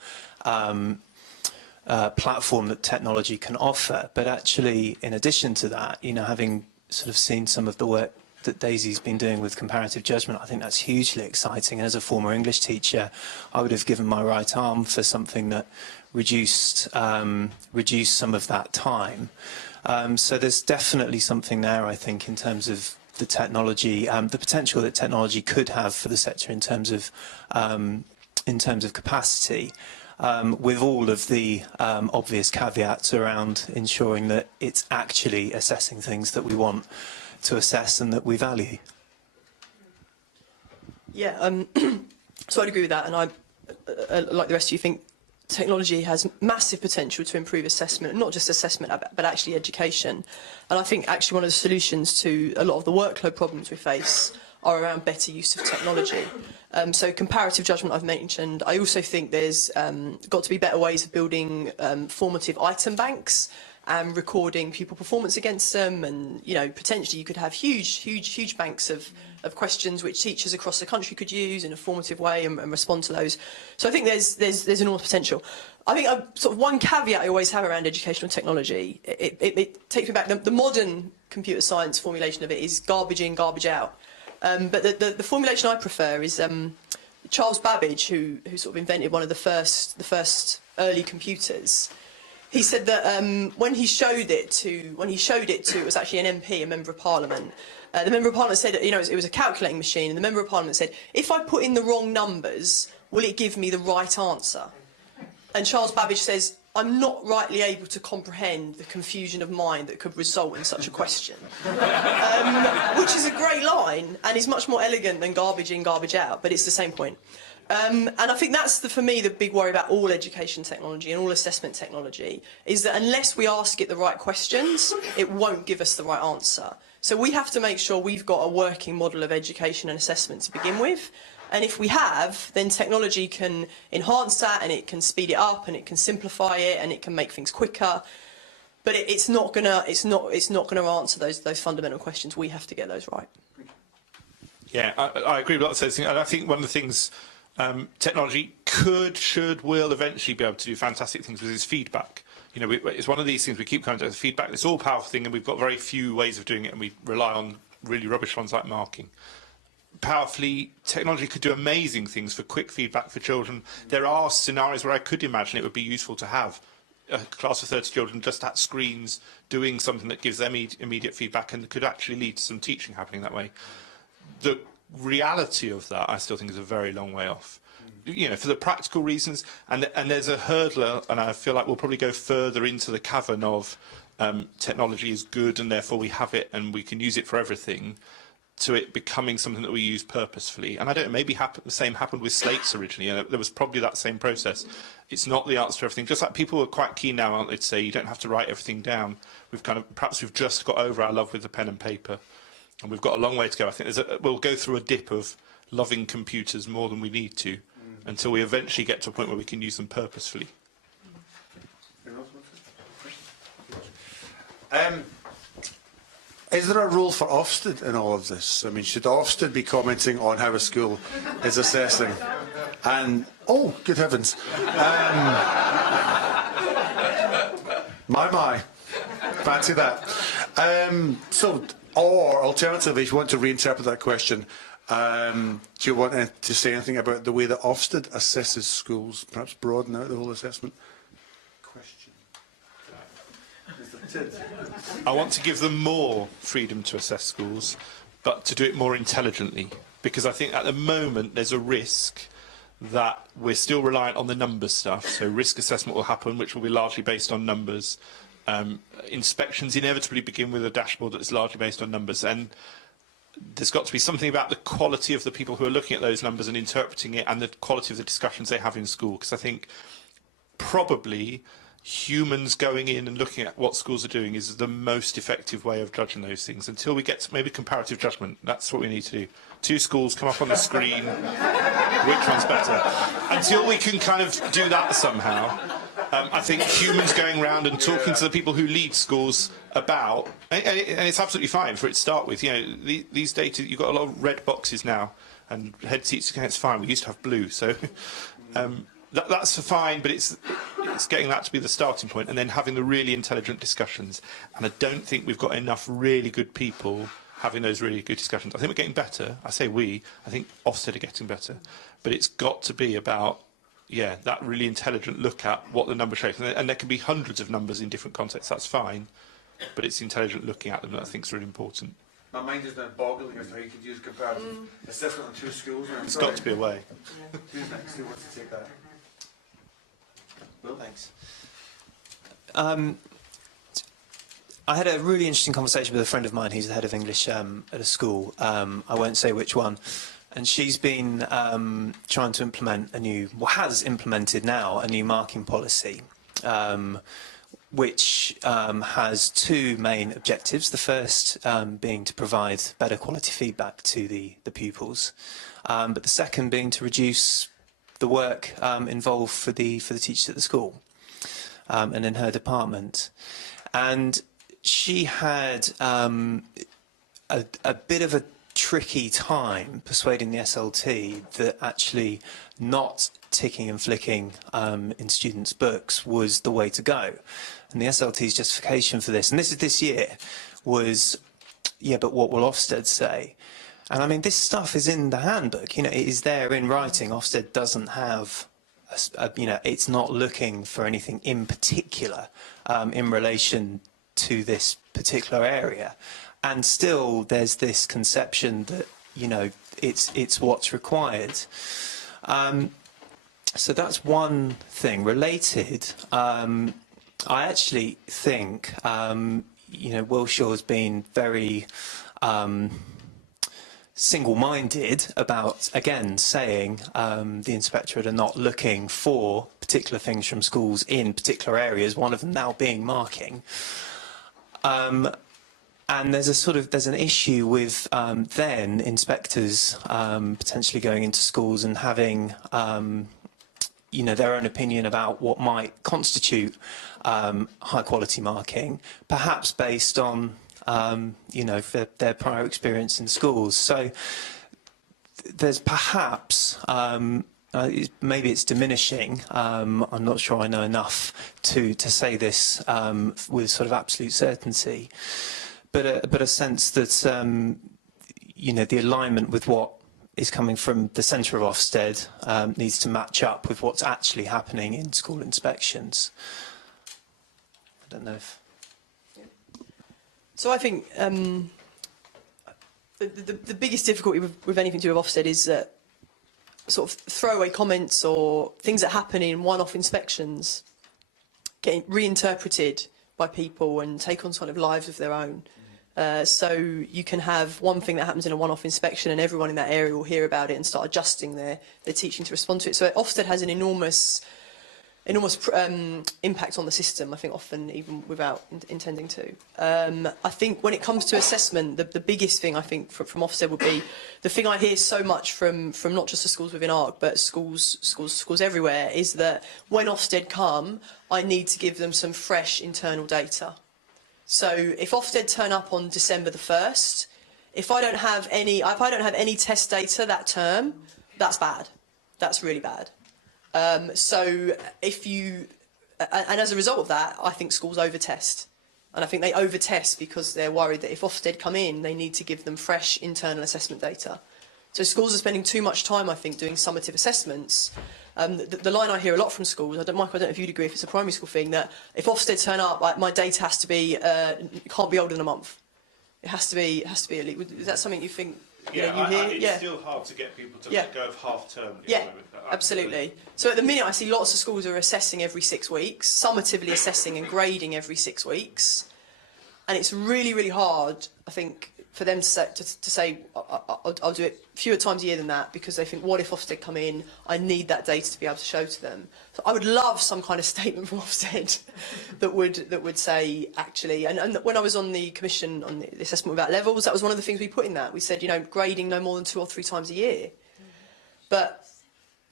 platform that technology can offer. But actually, in addition to that, you know, having sort of seen some of the work that Daisy's been doing with comparative judgment, I think that's hugely exciting. And as a former English teacher, I would have given my right arm for something that reduced some of that time. So there's definitely something there, I think, in terms of the technology, the potential that technology could have for the sector in terms of capacity. With all of the obvious caveats around ensuring that it's actually assessing things that we want to assess and that we value. Yeah, so I'd agree with that, and I, like the rest of you, think technology has massive potential to improve assessment, not just assessment, but actually education. And I think actually one of the solutions to a lot of the workload problems we face are around better use of technology. So comparative judgment I've mentioned. I also think there's got to be better ways of building formative item banks and recording pupil performance against them, and you know, potentially you could have huge banks of questions which teachers across the country could use in a formative way and respond to those. So I think there's enormous potential. I think sort of one caveat I always have around educational technology, it takes me back, the modern computer science formulation of it is garbage in, garbage out. But the formulation I prefer is Charles Babbage, who sort of invented one of the first early computers. He said that when he showed it to, it was actually an MP, a member of Parliament. The member of Parliament said, you know, it was a calculating machine, and the member of Parliament said, if I put in the wrong numbers, will it give me the right answer? And Charles Babbage says, I'm not rightly able to comprehend the confusion of mind that could result in such a question. Which is a great line, and is much more elegant than garbage in, garbage out, but it's the same point. And I think that's, for me, the big worry about all education technology and all assessment technology, is that unless we ask it the right questions, it won't give us the right answer. So we have to make sure we've got a working model of education and assessment to begin with. And if we have, then technology can enhance that, and it can speed it up, and it can simplify it, and it can make things quicker. But it's not gonna answer those fundamental questions. We have to get those right. Yeah, I agree with a lot of those things. And I think one of the things technology could, should, will eventually be able to do fantastic things with is feedback. You know, it's one of these things we keep coming to, feedback. It's all powerful thing, and we've got very few ways of doing it, and we rely on really rubbish ones like marking. Powerfully, technology could do amazing things for quick feedback for children. There are scenarios where I could imagine it would be useful to have a class of 30 children just at screens doing something that gives them immediate feedback, and could actually lead to some teaching happening that way. The reality of that, I still think, is a very long way off. You know, for the practical reasons, and there's a hurdle, and I feel like we'll probably go further into the cavern of technology is good, and therefore we have it and we can use it for everything, to it becoming something that we use purposefully. And I don't know, maybe the same happened with slates originally, and there was probably that same process. It's not the answer to everything. Just like people are quite keen now, aren't they, to say you don't have to write everything down. Perhaps we've just got over our love with the pen and paper, and we've got a long way to go. I think we'll go through a dip of loving computers more than we need to, until we eventually get to a point where we can use them purposefully. Is there a role for Ofsted in all of this? I mean, should Ofsted be commenting on how a school is assessing? And, oh, good heavens. My. Fancy that. Or alternatively, if you want to reinterpret that question, do you want to say anything about the way that Ofsted assesses schools? Perhaps broaden out the whole assessment question. I want to give them more freedom to assess schools, but to do it more intelligently. Because I think at the moment there's a risk that we're still reliant on the numbers stuff. So risk assessment will happen, which will be largely based on numbers. Inspections inevitably begin with a dashboard that's largely based on numbers. And there's got to be something about the quality of the people who are looking at those numbers and interpreting it, and the quality of the discussions they have in school. Because I think probably humans going in and looking at what schools are doing is the most effective way of judging those things. Until we get to maybe comparative judgment, that's what we need to do. Two schools come up on the screen, which one's better? Until we can kind of do that somehow, I think humans going around and talking to the people who lead schools about, and it's absolutely fine for it to start with. You know, these data, you've got a lot of red boxes now, and head seats, it's fine. We used to have blue, so that's fine, but it's getting that to be the starting point, and then having the really intelligent discussions. And I don't think we've got enough really good people having those really good discussions. I think we're getting better. I say we. I think Ofsted are getting better, but it's got to be about, yeah, that really intelligent look at what the numbers show. And there can be hundreds of numbers in different contexts. That's fine, but it's intelligent looking at them that I think is really important. My mind is now boggling as to how you could use comparative assessment on two schools. It's got to be a way. Who's next? Who wants to take that? Thanks. I had a really interesting conversation with a friend of mine who's the head of English at a school. I won't say which one. And she's been trying to implement has implemented now a new marking policy, which has two main objectives. The first being to provide better quality feedback to the pupils, but the second being to reduce the work involved for the teachers at the school and in her department. And she had a bit of a tricky time persuading the SLT that actually not ticking and flicking in students' books was the way to go. And the SLT's justification for this, and this is this year, was, yeah, but what will Ofsted say? And I mean, this stuff is in the handbook, you know, it is there in writing. Ofsted doesn't have it's not looking for anything in particular in relation to this particular area, and still there's this conception that it's what's required. So that's one thing. Related, I actually think Wilshaw's been very single-minded about, again, saying the Inspectorate are not looking for particular things from schools in particular areas, one of them now being marking. And there's an issue with then inspectors potentially going into schools and having their own opinion about what might constitute high quality marking, perhaps based on their prior experience in schools. So there's perhaps maybe it's diminishing. I'm not sure I know enough to say this with sort of absolute certainty, but a sense that the alignment with what is coming from the centre of Ofsted needs to match up with what's actually happening in school inspections. I don't know if... So I think the biggest difficulty with anything to do with Ofsted is that sort of throwaway comments or things that happen in one-off inspections getting reinterpreted by people and take on sort of lives of their own. So you can have one thing that happens in a one-off inspection and everyone in that area will hear about it and start adjusting their teaching to respond to it. So Ofsted has an enormous impact on the system, I think, often even without intending to. I think when it comes to assessment, the biggest thing I think from Ofsted would be the thing I hear so much from not just the schools within ARC, but schools everywhere, is that when Ofsted come, I need to give them some fresh internal data. So if Ofsted turn up on December the 1st, if I don't have any test data that term, that's bad. That's really bad. So if you, and as a result of that, I think schools over-test. And I think they over-test because they're worried that if Ofsted come in, they need to give them fresh internal assessment data. So schools are spending too much time, I think, doing summative assessments. The line I hear a lot from schools, Michael, I don't know if you'd agree, if it's a primary school thing, that if Ofsted turn up, like, my data has to be, it can't be older than a month. It has to be elite. Is that something you think? You hear? It's still hard to get people to let go of half term. Yeah, absolutely. So at the minute, I see lots of schools are assessing every 6 weeks, summatively assessing and grading every 6 weeks, and it's really, really hard, I think, for them to say I'll do it fewer times a year than that, because they think, what if Ofsted come in? I need that data to be able to show to them. So I would love some kind of statement from Ofsted that would say, actually, and when I was on the commission on the assessment without levels, that was one of the things we put in that. We said, grading no more than 2 or 3 times a year. But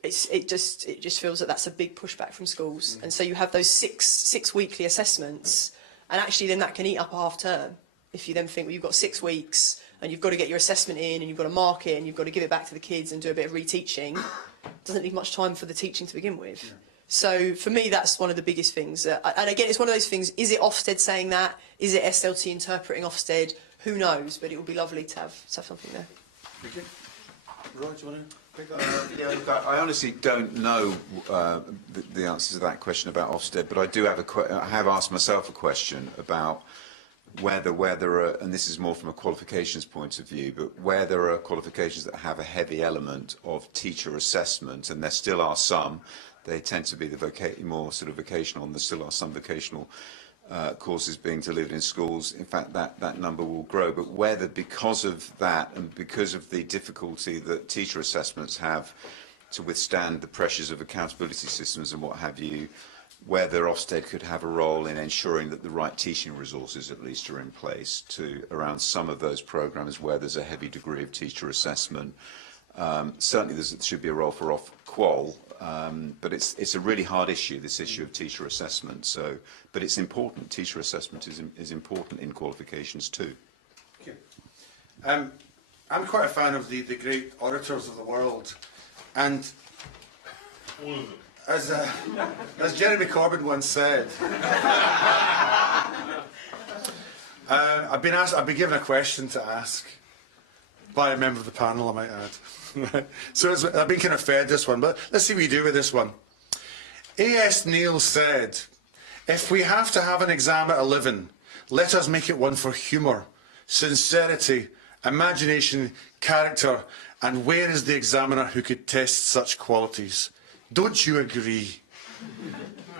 it just feels that that's a big pushback from schools. And so you have those six weekly assessments, and actually then that can eat up a half term. If you then think, well, you've got 6 weeks and you've got to get your assessment in and you've got to mark it and you've got to give it back to the kids and do a bit of reteaching, doesn't leave much time for the teaching to begin with. Yeah. So for me, that's one of the biggest things. And again, it's one of those things, is it Ofsted saying that? Is it SLT interpreting Ofsted? Who knows? But it would be lovely to have something there. Thank you. Roy, do you want to pick up? I honestly don't know the answer to that question about Ofsted, but I do have I have asked myself a question about whether there are, and this is more from a qualifications point of view, but where there are qualifications that have a heavy element of teacher assessment, and there still are some, they tend to be the more sort of vocational, and there still are some vocational courses being delivered in schools. In fact, that number will grow. But whether, because of that and because of the difficulty that teacher assessments have to withstand the pressures of accountability systems and what have you, whether Ofsted could have a role in ensuring that the right teaching resources at least are in place around some of those programmes where there's a heavy degree of teacher assessment. Certainly there should be a role for Ofqual, but it's a really hard issue, this issue of teacher assessment. But it's important. Teacher assessment is important in qualifications too. Okay. I'm quite a fan of the great orators of the world, and All of them. as Jeremy Corbyn once said, I've been given a question to ask by a member of the panel, I might add. So I've been kind of fed this one, but let's see what you do with this one. A.S. Neil said, "If we have to have an exam at 11, let us make it one for humour, sincerity, imagination, character, and where is the examiner who could test such qualities? Don't you agree?"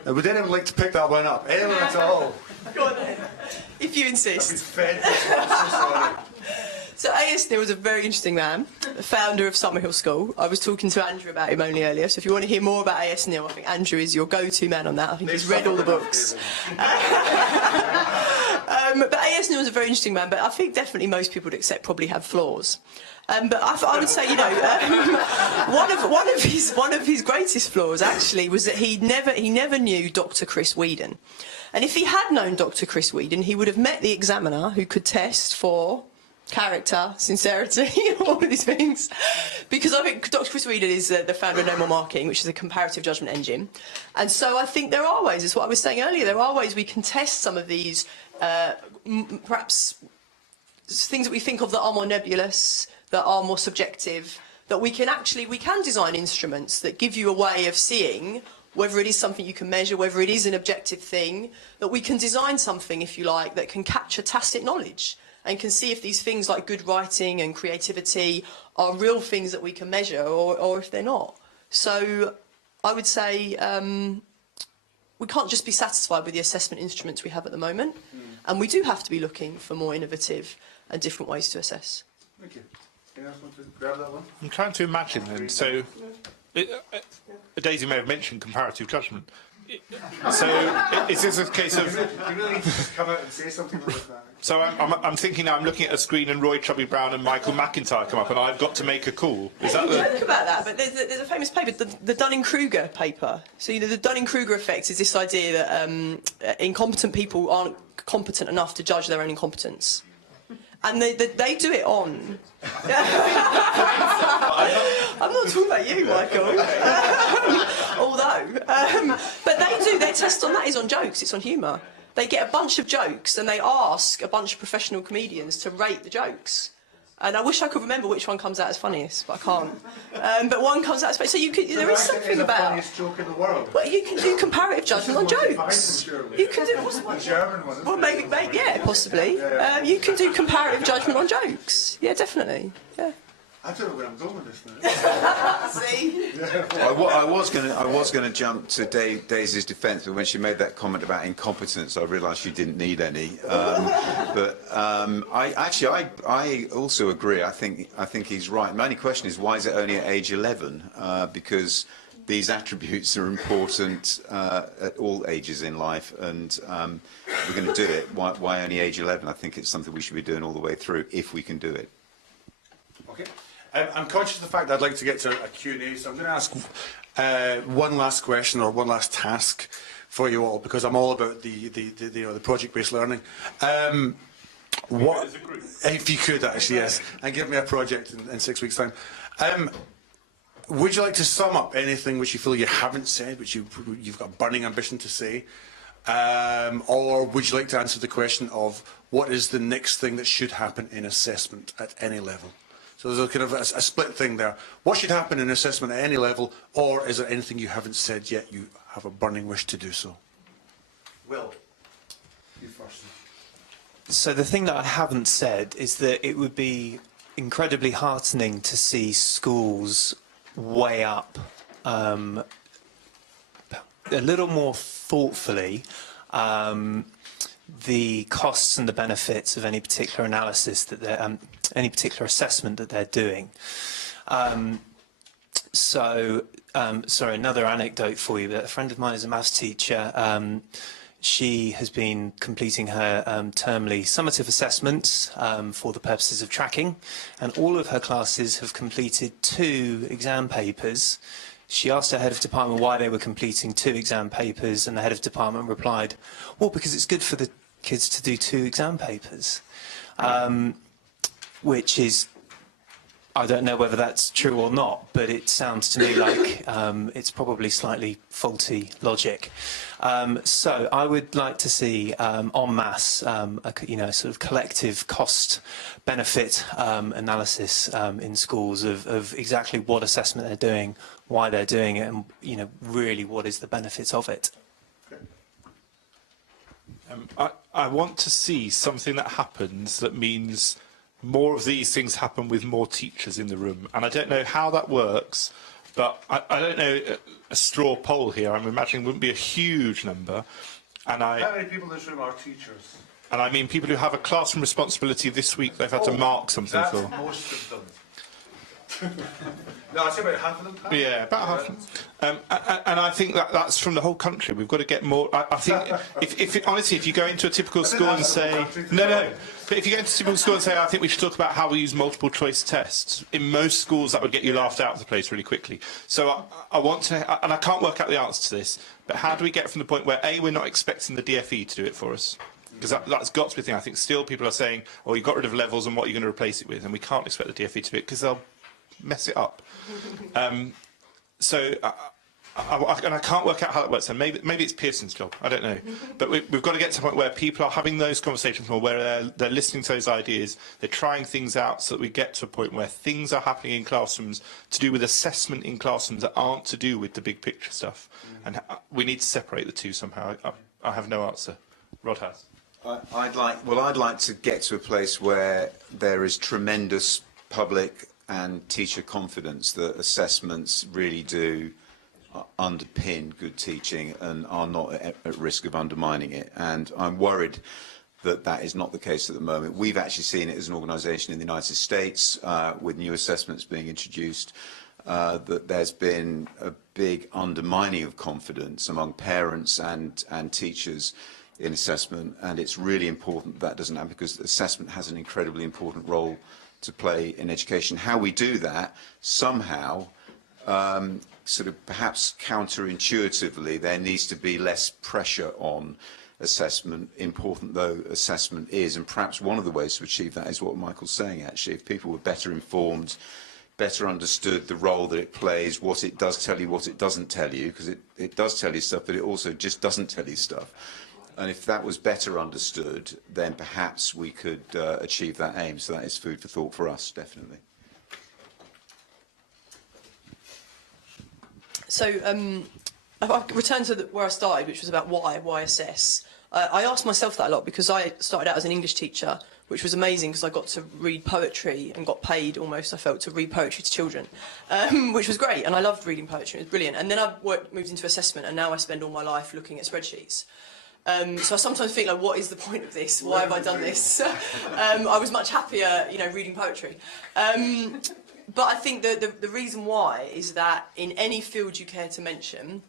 Would anyone like to pick that one up? Anyone at all? Go on then, if you I've been insist. fed this one, I'm so sorry. So A.S. Neil was a very interesting man, the founder of Summerhill School. I was talking to Andrew about him only earlier, so if you want to hear more about A.S. Neil, I think Andrew is your go-to man on that. I think he's read all the books. But A.S. Neil was a very interesting man, but I think definitely most people would accept probably had flaws. But I would say, you know, one of his greatest flaws actually was that he never knew Dr. Chris Whedon. And if he had known Dr. Chris Whedon, he would have met the examiner who could test for character, sincerity, all of these things. Because I think Dr. Chris Whedon is the founder of No More Marking, which is a comparative judgment engine. And so I think there are ways, it's what I was saying earlier, there are ways we can test some of these, perhaps things that we think of that are more nebulous, that are more subjective, that we can design instruments that give you a way of seeing whether it is something you can measure, whether it is an objective thing, that we can design something, if you like, that can capture tacit knowledge and can see if these things like good writing and creativity are real things that we can measure or if they're not. So I would say we can't just be satisfied with the assessment instruments we have at the moment, and we do have to be looking for more innovative and different ways to assess. Thank you. Anyone else want to grab that one? I'm trying to imagine then. So, Daisy may have mentioned comparative judgment. So, is this a case of? You really need to just come out and say something like that. So I'm thinking now. I'm looking at a screen, and Roy Chubby Brown and Michael McIntyre come up, and I've got to make a call. Is that You the? joke about that, but there's a famous paper, the Dunning-Kruger paper. So you know, the Dunning-Kruger effect is this idea that incompetent people aren't competent enough to judge their own incompetence. And they do it on. I'm not talking about you, Michael. Although, but they test on that is on jokes. It's on humour. They get a bunch of jokes and they ask a bunch of professional comedians to rate the jokes. And I wish I could remember which one comes out as funniest, but I can't. But one comes out as funniest. So you could, there is something about. The funniest joke in the world. Well, you can do comparative judgment on jokes. You can do what's The German one. well, maybe, yeah, possibly. You can do comparative judgment on jokes. Yeah, definitely. Yeah. I don't know where I'm going with this now. See? I was going to jump to Daisy's defence, but when she made that comment about incompetence, I realised she didn't need any. I also agree. I think he's right. My only question is, why is it only at age 11? Because these attributes are important at all ages in life, and if we're going to do it, why only age 11? I think it's something we should be doing all the way through, if we can do it. Okay. I'm conscious of the fact that I'd like to get to a Q&A, so I'm going to ask one last question or one last task for you all, because I'm all about the project-based learning. What, if you could actually, yes, and give me a project in 6 weeks' time. Would you like to sum up anything which you feel you haven't said, which you've got a burning ambition to say? Or would you like to answer the question of what is the next thing that should happen in assessment at any level? So there's a kind of a split thing there. What should happen in assessment at any level, or is there anything you haven't said yet you have a burning wish to do so? Will, you first. So the thing that I haven't said is that it would be incredibly heartening to see schools weigh up a little more thoughtfully the costs and the benefits of any particular analysis that they're, any particular assessment that they're doing. Sorry, another anecdote for you. A friend of mine is a maths teacher. She has been completing her termly summative assessments for the purposes of tracking, and all of her classes have completed 2 exam papers. She asked her head of department why they were completing 2 exam papers, and the head of department replied, well, because it's good for the kids to do 2 exam papers, which is I don't know whether that's true or not, but it sounds to me like it's probably slightly faulty logic. So I would like to see en masse, sort of collective cost-benefit analysis in schools of exactly what assessment they're doing, why they're doing it, and really what is the benefits of it. I want to see something that happens that means more of these things happen with more teachers in the room. And I don't know how that works, but I don't know, a straw poll here, I'm imagining wouldn't be a huge number. And How many people in this room are teachers? And I mean people who have a classroom responsibility this week they've had to mark something That's for. most of them. No, I say about half of them. Yeah, about half. And I think that's from the whole country. We've got to get more. I think, honestly, if you go into a typical school and say, but if you go into a typical school and say, I think we should talk about how we use multiple choice tests, in most schools that would get you laughed out of the place really quickly. So I want to, and I can't work out the answer to this, but how do we get from the point where, A, we're not expecting the DFE to do it for us? Because that's got to be the thing. I think still people are saying, oh, you got rid of levels and what are you going to replace it with? And we can't expect the DFE to do it because they'll mess it up. And I can't work out how that works. And maybe it's Pearson's job. I don't know. But we've got to get to a point where people are having those conversations more, where they're listening to those ideas, they're trying things out, so that we get to a point where things are happening in classrooms to do with assessment in classrooms that aren't to do with the big picture stuff. And we need to separate the two somehow. I have no answer. Rod has. I'd like to get to a place where there is tremendous public and teacher confidence that assessments really do underpin good teaching and are not at risk of undermining it. And I'm worried that that is not the case at the moment. We've actually seen it as an organisation in the United States with new assessments being introduced, that there's been a big undermining of confidence among parents and teachers in assessment, and it's really important that doesn't happen, because assessment has an incredibly important role to play in education. How we do that, somehow, sort of perhaps counterintuitively, there needs to be less pressure on assessment, important though assessment is, and perhaps one of the ways to achieve that is what Michael's saying, actually. If people were better informed, better understood the role that it plays, what it does tell you, what it doesn't tell you, because it does tell you stuff, but it also just doesn't tell you stuff. And if that was better understood, then perhaps we could achieve that aim. So that is food for thought for us, definitely. So I'll return to where I started, which was about why assess. I asked myself that a lot because I started out as an English teacher, which was amazing because I got to read poetry and got paid almost, I felt, to read poetry to children, which was great. And I loved reading poetry. It was brilliant. And then I moved into assessment, and now I spend all my life looking at spreadsheets. So I sometimes think, like, what is the point of this? Why have I done this? I was much happier, reading poetry. But I think the reason why is that in any field you care to mention,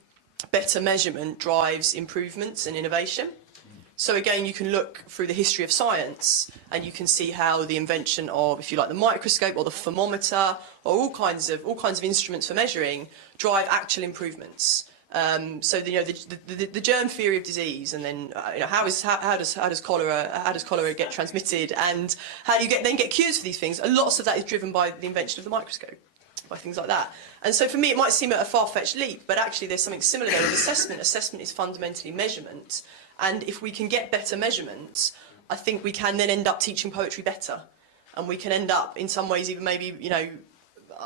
better measurement drives improvements and innovation. So again, you can look through the history of science and you can see how the invention of, if you like, the microscope or the thermometer or all kinds of instruments for measuring drive actual improvements. So the germ theory of disease, and then how does cholera get transmitted, and how do you then get cures for these things? Lots of that is driven by the invention of the microscope, by things like that. And so for me, it might seem a far-fetched leap, but actually there's something similar there with assessment. Assessment is fundamentally measurement, and if we can get better measurement, I think we can then end up teaching poetry better, and we can end up in some ways even maybe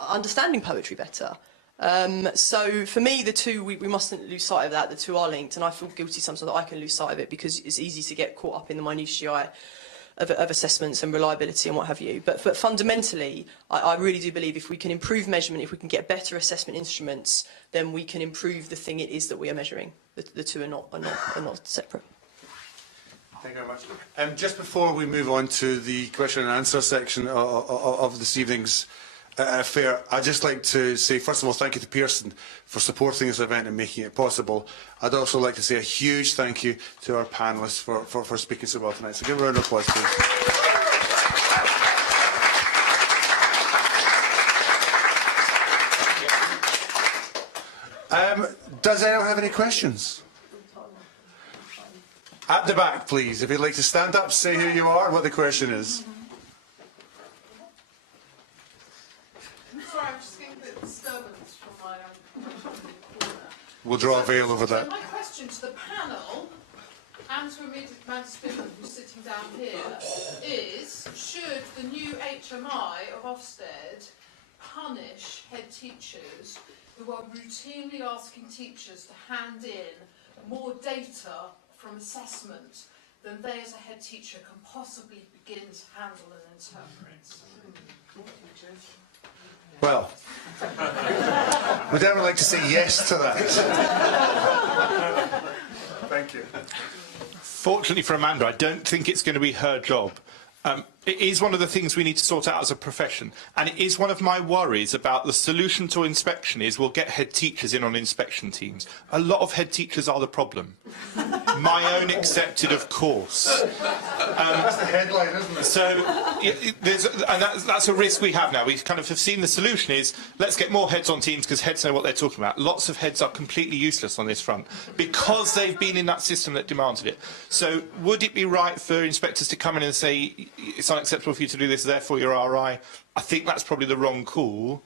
understanding poetry better. So for me, the two, we mustn't lose sight of that. The two are linked, and I feel guilty sometimes that I can lose sight of it because it's easy to get caught up in the minutiae of assessments and reliability and what have you. But fundamentally, I really do believe if we can improve measurement, if we can get better assessment instruments, then we can improve the thing it is that we are measuring. The two are not separate. Thank you very much. Just before we move on to the question and answer section of this evening's fair, I'd just like to say, first of all, thank you to Pearson for supporting this event and making it possible. I'd also like to say a huge thank you to our panellists for speaking so well tonight. So give a round of applause, please. Does anyone have any questions? At the back, please. If you'd like to stand up, say who you are and what the question is. disturbance from my corner. We'll draw a veil over So that. my question to the panel and to Amanda Spivak, who's sitting down here, is should the new HMI of Ofsted punish head teachers who are routinely asking teachers to hand in more data from assessment than they as a head teacher can possibly begin to handle and interpret? Well, would anyone like to say yes to that? Thank you. Fortunately for Amanda, I don't think it's going to be her job. It is one of the things we need to sort out as a profession, and it is one of my worries about the solution to inspection is we'll get head teachers in on inspection teams. A lot of head teachers are the problem. My own accepted, of course. That's the headline, isn't it? So that's a risk we have now. We kind of have seen the solution is let's get more heads on teams because heads know what they're talking about. Lots of heads are completely useless on this front because they've been in that system that demanded it. So would it be right for inspectors to come in and say it's unacceptable for you to do this, therefore you're RI? I think that's probably the wrong call.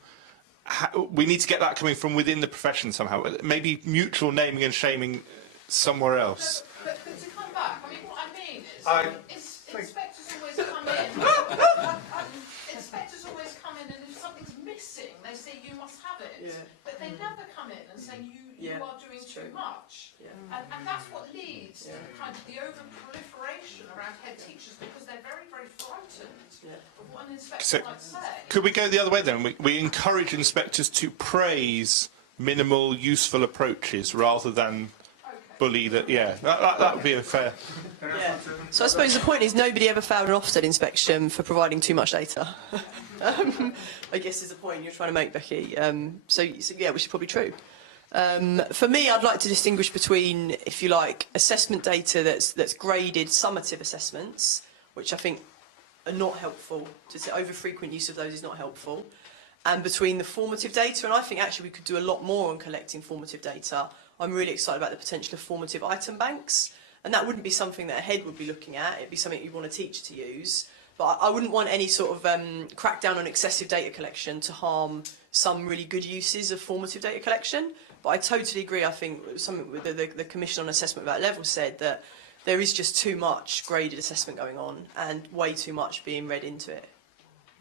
We need to get that coming from within the profession somehow. Maybe mutual naming and shaming somewhere else. But to come back, I mean, what I mean is, inspectors always come in. Inspectors always come in, and if something's missing, they say you must have it. Yeah. But they never come in and say you are doing too much. Yeah. And that's what leads to kind of the over-proliferation around head teachers because they're very, very frightened of what an inspector might say. Could we go the other way then? We encourage inspectors to praise minimal, useful approaches rather than bully that. Yeah, that would be a fair. Yeah. So I suppose the point is nobody ever failed an Ofsted inspection for providing too much data. I guess is the point you're trying to make, Becky. So yeah, which is probably true. For me, I'd like to distinguish between, if you like, assessment data that's graded summative assessments, which I think are not helpful. Just over frequent use of those is not helpful. And between the formative data, and I think actually we could do a lot more on collecting formative data. I'm really excited about the potential of formative item banks, and that wouldn't be something that a head would be looking at. It'd be something you'd want a teacher to use. But I wouldn't want any sort of crackdown on excessive data collection to harm some really good uses of formative data collection. But I totally agree. I think something with the Commission on Assessment about Level said that there is just too much graded assessment going on and way too much being read into it.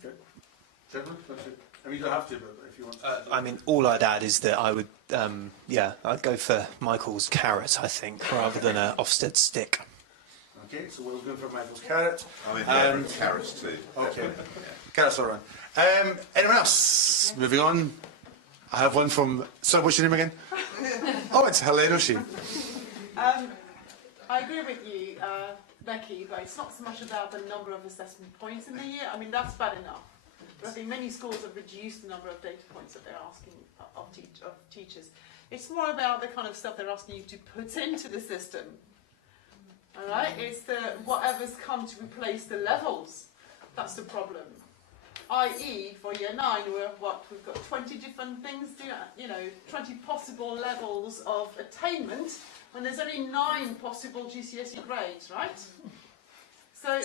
Okay. Gentlemen, I mean, you don't have to, but if you want to. I mean, all I'd add is that I would, I'd go for Michael's carrot, I think, rather than an Ofsted stick. Okay, so we're looking for Michael's carrot. I'm in favour of carrots too. Okay, carrots all around. Anyone else? Moving on. I have one from. Sorry, what's your name again? Oh, it's Helene O'Shea. I agree with you, Becky, but it's not so much about the number of assessment points in the year. I mean, that's bad enough. But I think many schools have reduced the number of data points that they're asking of teachers. It's more about the kind of stuff they're asking you to put into the system. All right? It's the whatever's come to replace the levels. That's the problem. I.e., for year 9, we've got 20 different things, 20 possible levels of attainment, when there's only 9 possible GCSE grades, right? So,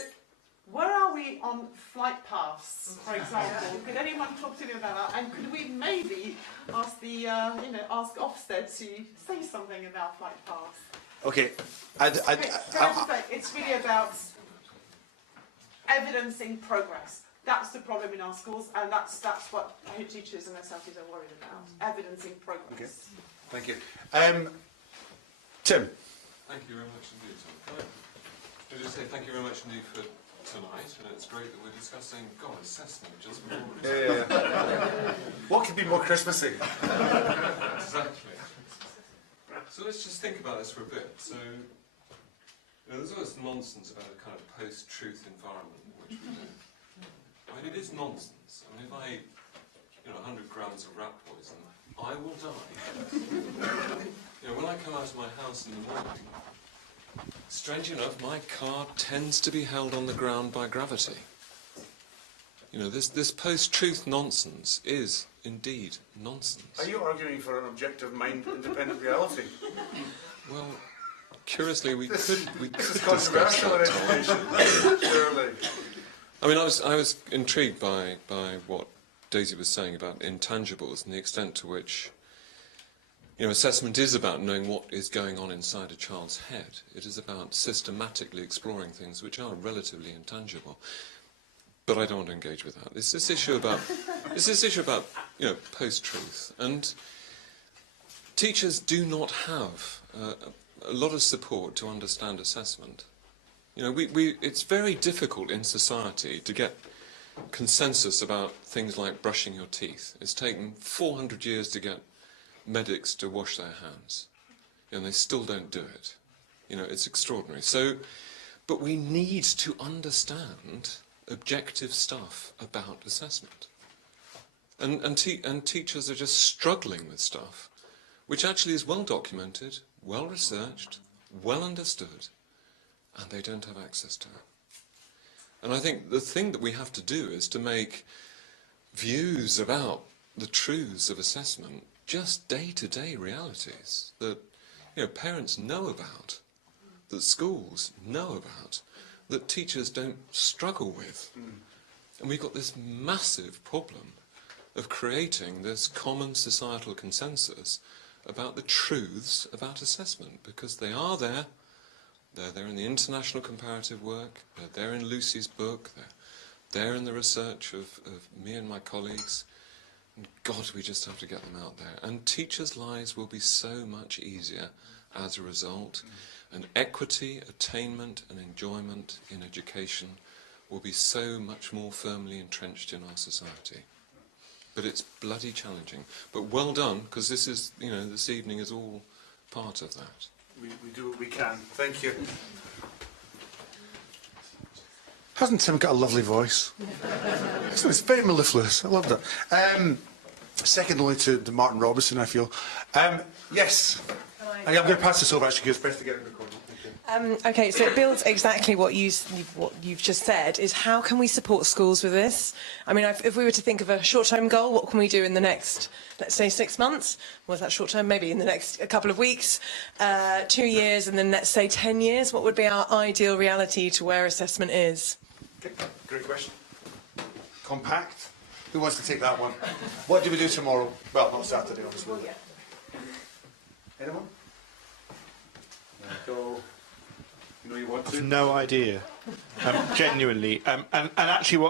where are we on flight paths, for example? Could anyone talk to me about that? And could we maybe ask ask Ofsted to say something about flight paths? Okay. It's really about evidencing progress. That's the problem in our schools, and that's what teachers and SLTs are worried about. Evidencing progress. Okay. Thank you. Tim. Thank you very much indeed, Tom. Can I just say thank you very much indeed for tonight, and it's great that we're discussing, assessment just before Christmas. Yeah. What could be more Christmassy? Exactly. So let's just think about this for a bit. So, there's always nonsense about a kind of post-truth environment in which we live. I mean, it is nonsense. I mean, if I eat, 100 grams of rat poison, I will die. When I come out of my house in the morning, strange enough, my car tends to be held on the ground by gravity. This post-truth nonsense is indeed nonsense. Are you arguing for an objective mind-independent reality? Well, curiously, we could This is discuss controversial in that, Tom. education. Surely. I mean, I was intrigued by what Daisy was saying about intangibles and the extent to which, you know, assessment is about knowing what is going on inside a child's head. It is about systematically exploring things which are relatively intangible. But I don't want to engage with that. It's this issue about, you know, post-truth. And teachers do not have a lot of support to understand assessment. You know, it's very difficult in society to get consensus about things like brushing your teeth. It's taken 400 years to get medics to wash their hands, and they still don't do it. You know, it's extraordinary. So, but we need to understand objective stuff about assessment. And teachers are just struggling with stuff which actually is well documented, well researched, well understood, and they don't have access to it. And I think the thing that we have to do is to make views about the truths of assessment just day-to-day realities that, you know, parents know about, that schools know about, that teachers don't struggle with. And we've got this massive problem of creating this common societal consensus about the truths about assessment, because they are there. They're there in the international comparative work, they're there in Lucy's book, they're there in the research of me and my colleagues. And God, we just have to get them out there. And teachers' lives will be so much easier as a result. And equity, attainment and enjoyment in education will be so much more firmly entrenched in our society. But it's bloody challenging. But well done, because this is, you know, this evening is all part of that. We do what we can. Thank you. Hasn't Tim got a lovely voice? It's very mellifluous. I love that. Second only to Martin Robinson, I feel. Yes. I'm going to pass this over actually because it's best to get it recorded. Okay, so it builds exactly what you've just said, is how can we support schools with this? I mean, if we were to think of a short-term goal, what can we do in the next, let's say, 6 months? Was that short-term? Maybe in the next couple of weeks, 2 years, and then let's say 10 years. What would be our ideal reality to where assessment is? Okay, great question. Compact. Who wants to take that one? What do we do tomorrow? Well, not Saturday, obviously. Anyone? Go. You know you want to? No idea, genuinely. And actually,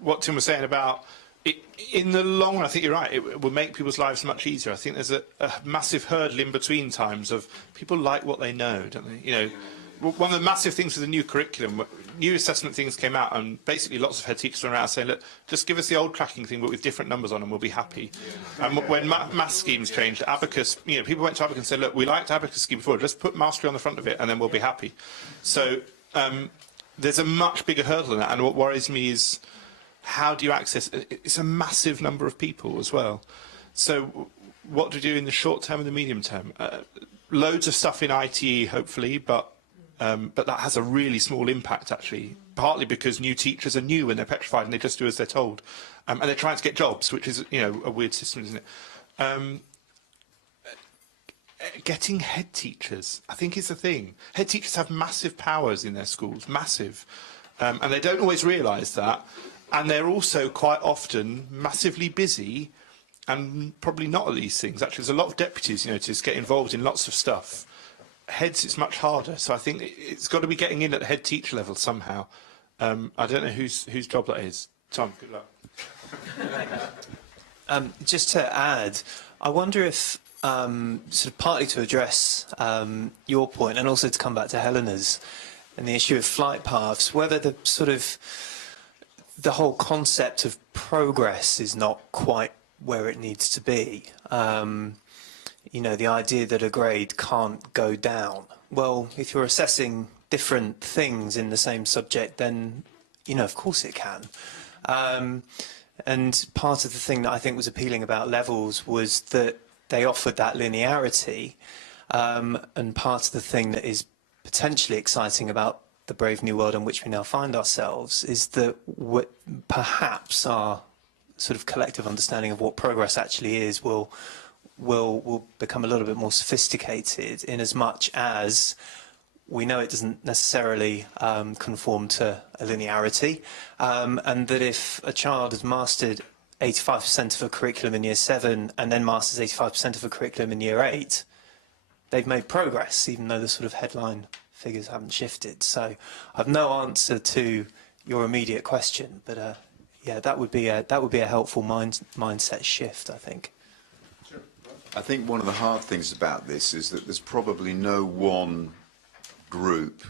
what Tim was saying about it, in the long run, I think you're right. It will make people's lives much easier. I think there's a massive hurdle in between times of people like what they know, don't they? You know, one of the massive things with the new curriculum, new assessment things came out, and basically lots of head teachers went around saying, look, just give us the old tracking thing, but with different numbers on, and we'll be happy. And when maths schemes changed, Abacus, you know, people went to Abacus and said, look, we liked Abacus scheme before, just put mastery on the front of it, and then we'll be happy. So there's a much bigger hurdle in that, and what worries me is how do you access it? It's a massive number of people as well. So what do we do in the short term and the medium term? Loads of stuff in ITE, hopefully, but that has a really small impact, actually, partly because new teachers are new and they're petrified and they just do as they're told. And they're trying to get jobs, which is, you know, a weird system, isn't it? Getting head teachers, I think, is the thing. Head teachers have massive powers in their schools, massive. And they don't always realise that. And they're also quite often massively busy and probably not at these things. Actually, there's a lot of deputies, you know, to just get involved in lots of stuff. Heads, it's much harder. So I think it's got to be getting in at the head teacher level somehow. I don't know whose job that is. Tom, good luck. Just to add, I wonder if, sort of partly to address your point, and also to come back to Helena's, and the issue of flight paths, whether the sort of the whole concept of progress is not quite where it needs to be. You know, the idea that a grade can't go down. Well, if you're assessing different things in the same subject, then, you know, of course it can. And part of the thing that I think was appealing about levels was that they offered that linearity. And part of the thing that is potentially exciting about the brave new world in which we now find ourselves is that perhaps our sort of collective understanding of what progress actually is will become a little bit more sophisticated, in as much as we know it doesn't necessarily conform to a linearity, and that if a child has mastered 85% of a curriculum in year 7 and then masters 85% of a curriculum in year 8, they've made progress, even though the sort of headline figures haven't shifted. So I've no answer to your immediate question, but yeah, that would be a helpful mindset shift, I think. I think one of the hard things about this is that there's probably no one group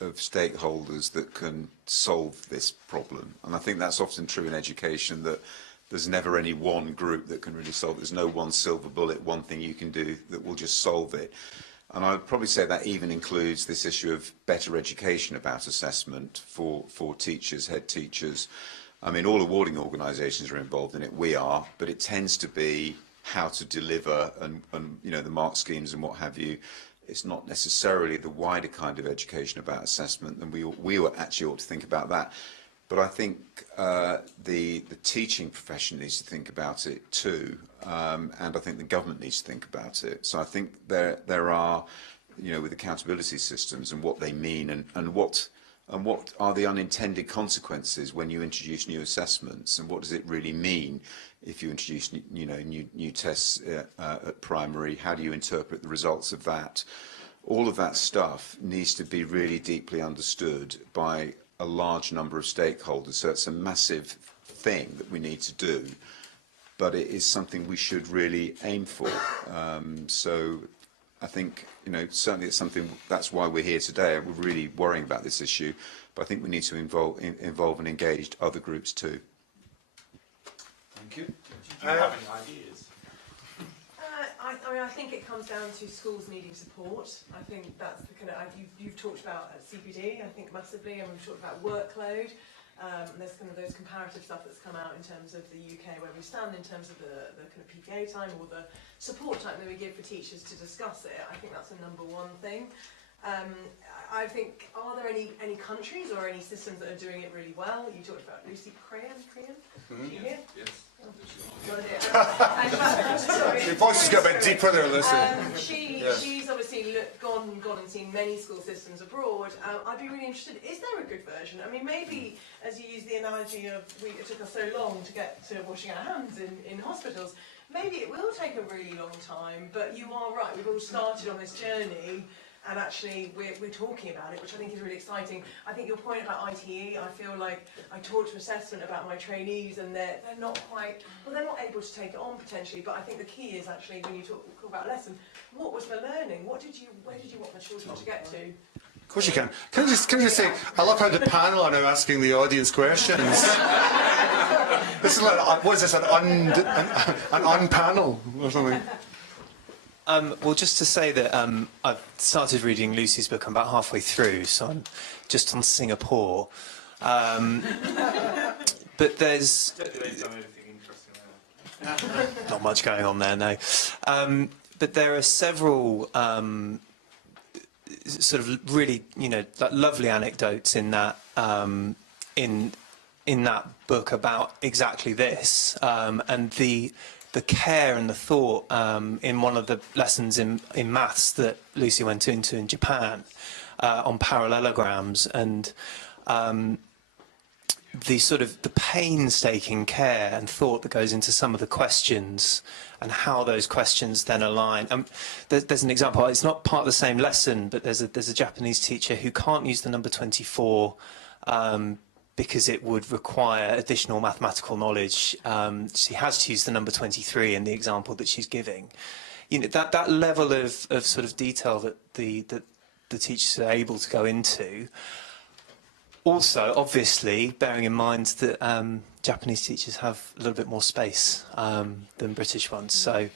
of stakeholders that can solve this problem. And I think that's often true in education, that there's never any one group that can really solve it. There's no one silver bullet, one thing you can do that will just solve it. And I would probably say that even includes this issue of better education about assessment for teachers, head teachers. I mean, all awarding organisations are involved in it, we are, but it tends to be how to deliver and you know, the mark schemes and what have you. It's not necessarily the wider kind of education about assessment, and we actually ought to think about that. But I think the teaching profession needs to think about it too, and I think the government needs to think about it. So I think there are, you know, with accountability systems and what they mean, and what are the unintended consequences when you introduce new assessments, and what does it really mean if you introduce new tests at primary? How do you interpret the results of that? All of that stuff needs to be really deeply understood by a large number of stakeholders. So it's a massive thing that we need to do, but it is something we should really aim for. So I think, you know, certainly it's something, that's why we're here today. We're really worrying about this issue, but I think we need to involve and engage other groups too. Thank you. Do you have any ideas? I mean, I think it comes down to schools needing support. I think that's the kind of, you've talked about CPD, I think massively, and we've talked about workload. There's kind of those comparative stuff that's come out in terms of the UK, where we stand in terms of the kind of PPA time or the support time that we give for teachers to discuss it. I think that's a number one thing. I think, are there any countries or any systems that are doing it really well? You talked about Lucy Crean. Mm-hmm. Yes. Your voice has got a bit deeper there, Lucy. She's obviously gone and seen many school systems abroad. I'd be really interested, is there a good version? I mean, maybe, as you use the analogy of it took us so long to get to washing our hands in hospitals, maybe it will take a really long time, but you are right, we've all started on this journey. And actually, we're talking about it, which I think is really exciting. I think your point about ITE, I feel like I talk to assessment about my trainees, and they're not quite, well, they're not able to take it on potentially. But I think the key is actually when you talk about a lesson, what was the learning? Where did you want the children to get to? Of course you can. Can I just say, I love how the panel are now asking the audience questions. This is like, what is this, an unpanel or something? Well, just to say that I've started reading Lucy's book. I'm about halfway through, so I'm just on Singapore. But there's not much going on there, no. But there are several sort of really, you know, like lovely anecdotes in that in that book about exactly this, and the care and the thought in one of the lessons in maths that Lucy went into in Japan on parallelograms, and the sort of the painstaking care and thought that goes into some of the questions and how those questions then align. There's an example, it's not part of the same lesson, but there's a Japanese teacher who can't use the number 24 because it would require additional mathematical knowledge. She has to use the number 23 in the example that she's giving. You know, that level of sort of detail that the teachers are able to go into. Also, obviously, bearing in mind that Japanese teachers have a little bit more space than British ones. So,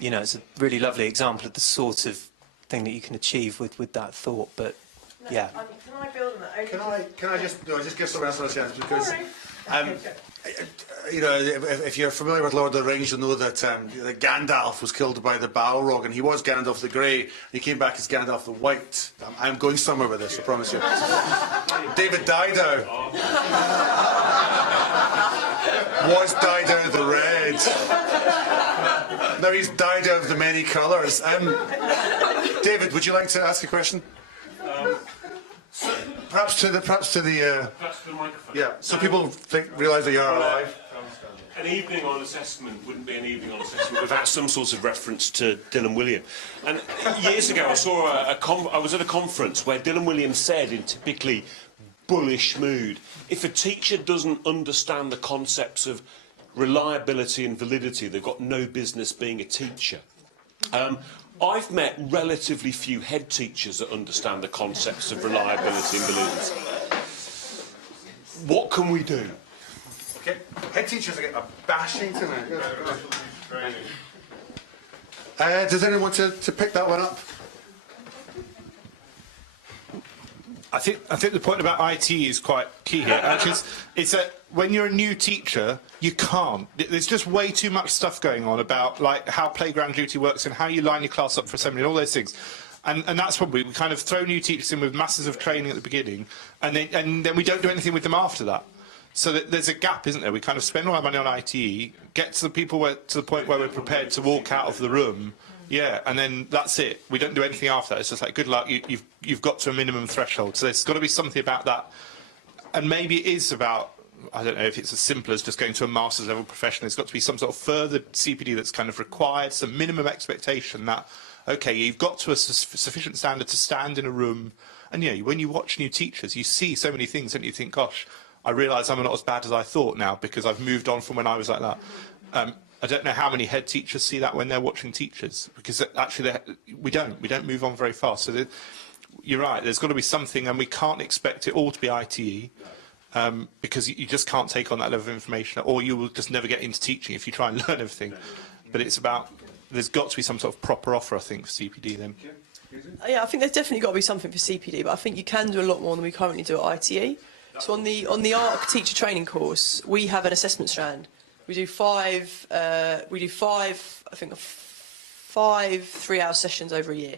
you know, it's a really lovely example of the sort of thing that you can achieve with that thought. But yeah. Can I build on that? Can I just give someone else a chance, because you know, if you're familiar with Lord of the Rings, you'll know that Gandalf was killed by the Balrog, and he was Gandalf the Grey. He came back as Gandalf the White. I'm going somewhere with this, I promise you. David Dido was Dido the Red. Now he's Dido of the many colours. David, would you like to ask a question? Perhaps to the microphone. Yeah, so people realise that you are alive. an evening on assessment wouldn't be an evening on assessment without some sort of reference to Dylan William. And years ago, I saw I was at a conference where Dylan William said, in typically bullish mood, if a teacher doesn't understand the concepts of reliability and validity, they've got no business being a teacher. I've met relatively few head teachers that understand the concepts of reliability and validity. What can we do? Okay, head teachers are getting a bashing tonight. Does anyone want to pick that one up? I think the point about IT is quite key here. Actually, it's that when you're a new teacher, you can't. There's just way too much stuff going on about like how playground duty works and how you line your class up for assembly and all those things. And that's probably we kind of throw new teachers in with masses of training at the beginning, and then we don't do anything with them after that. So there's a gap, isn't there? We kind of spend all our money on IT, get to the people to the point where we're prepared to walk out of the room. Yeah, and then that's it. We don't do anything after that. It's just like, good luck, you've got to a minimum threshold. So there's got to be something about that. And maybe it is about, I don't know if it's as simple as just going to a master's level profession. There's got to be some sort of further CPD that's kind of required, some minimum expectation that, OK, you've got to a sufficient standard to stand in a room. And, you know, when you watch new teachers, you see so many things and you think, gosh, I realise I'm not as bad as I thought now because I've moved on from when I was like that. I don't know how many head teachers see that when they're watching teachers, because actually we don't move on very fast. So you're right, there's got to be something, and we can't expect it all to be ITE, because you just can't take on that level of information, or you will just never get into teaching if you try and learn everything. But it's about, there's got to be some sort of proper offer, I think, for CPD then. Yeah, I think there's definitely got to be something for CPD, but I think you can do a lot more than we currently do at ITE. So on the ARC teacher training course, we have an assessment strand. We do five 3-hour sessions over a year.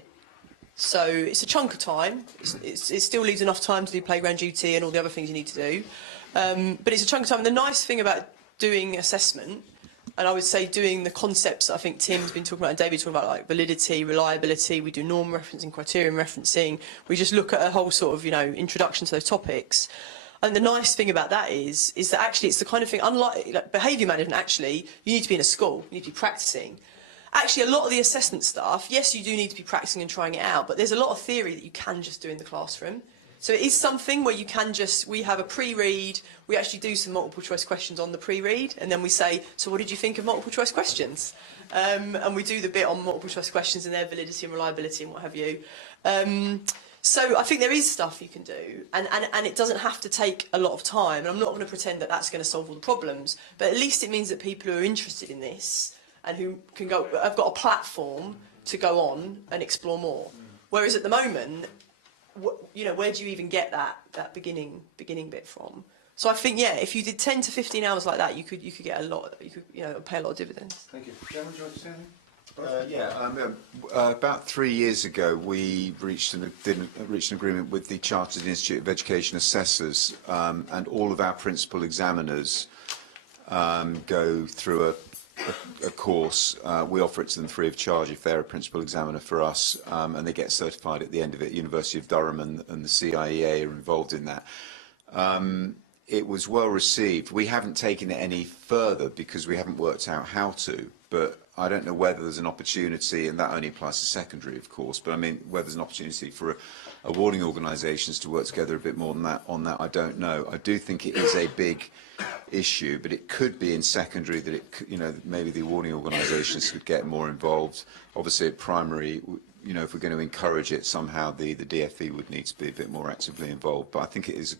So it's a chunk of time. It still leaves enough time to do playground duty and all the other things you need to do. But it's a chunk of time. And the nice thing about doing assessment, and I would say doing the concepts that I think Tim's been talking about and David's talking about, like validity, reliability, we do norm referencing, criterion referencing. We just look at a whole sort of, introduction to those topics. And the nice thing about that is that actually it's the kind of thing, unlike like, behaviour management, actually, you need to be in a school, you need to be practising. Actually, a lot of the assessment stuff, yes, you do need to be practising and trying it out, but there's a lot of theory that you can just do in the classroom. So it is something where you can just, we have a pre-read, we actually do some multiple choice questions on the pre-read, and then we say, so what did you think of multiple choice questions? And we do the bit on multiple choice questions and their validity and reliability and what have you. So I think there is stuff you can do, and it doesn't have to take a lot of time. And I'm not going to pretend that that's going to solve all the problems, but at least it means that people who are interested in this and who can go have got a platform to go on and explore more. Whereas at the moment, where do you even get that beginning bit from? So I think, yeah, if you did 10 to 15 hours like that, you could get a lot. You could pay a lot of dividends. Thank you. Gemma, do you want to say anything? About 3 years ago, we reached an agreement with the Chartered Institute of Education Assessors, and all of our principal examiners go through a course. We offer it to them free of charge if they're a principal examiner for us, and they get certified at the end of it. University of Durham and the CIEA are involved in that. It was well received. We haven't taken it any further because we haven't worked out how to, but I don't know whether there's an opportunity, and that only applies to secondary, of course, but I mean, whether there's an opportunity for awarding organisations to work together a bit more than that on that, I don't know. I do think it is a big issue, but it could be in secondary that maybe the awarding organisations could get more involved. Obviously, at primary, if we're going to encourage it, somehow the DFE would need to be a bit more actively involved. But I think it's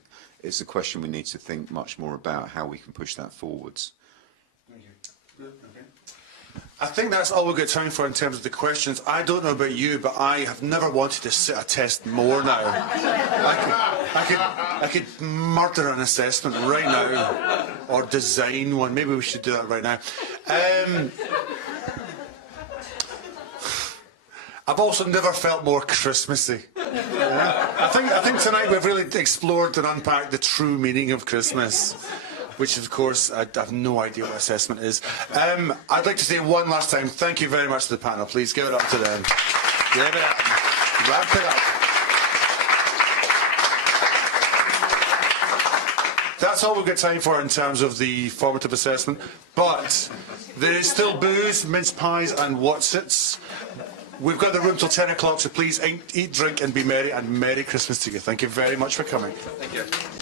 a question we need to think much more about how we can push that forwards. Thank you. Okay. I think that's all we've got time for in terms of the questions. I don't know about you, but I have never wanted to sit a test more now. I could murder an assessment right now, or design one. Maybe we should do that right now. I've also never felt more Christmassy. I think tonight we've really explored and unpacked the true meaning of Christmas, which of course I have no idea what assessment is. I'd like to say one last time, thank you very much to the panel. Please give it up to them. Give it up. Wrap it up. That's all we've got time for in terms of the formative assessment. But there is still booze, mince pies and Wotsits. We've got the room till 10 o'clock, so please eat, drink and be merry, and Merry Christmas to you. Thank you very much for coming. Thank you.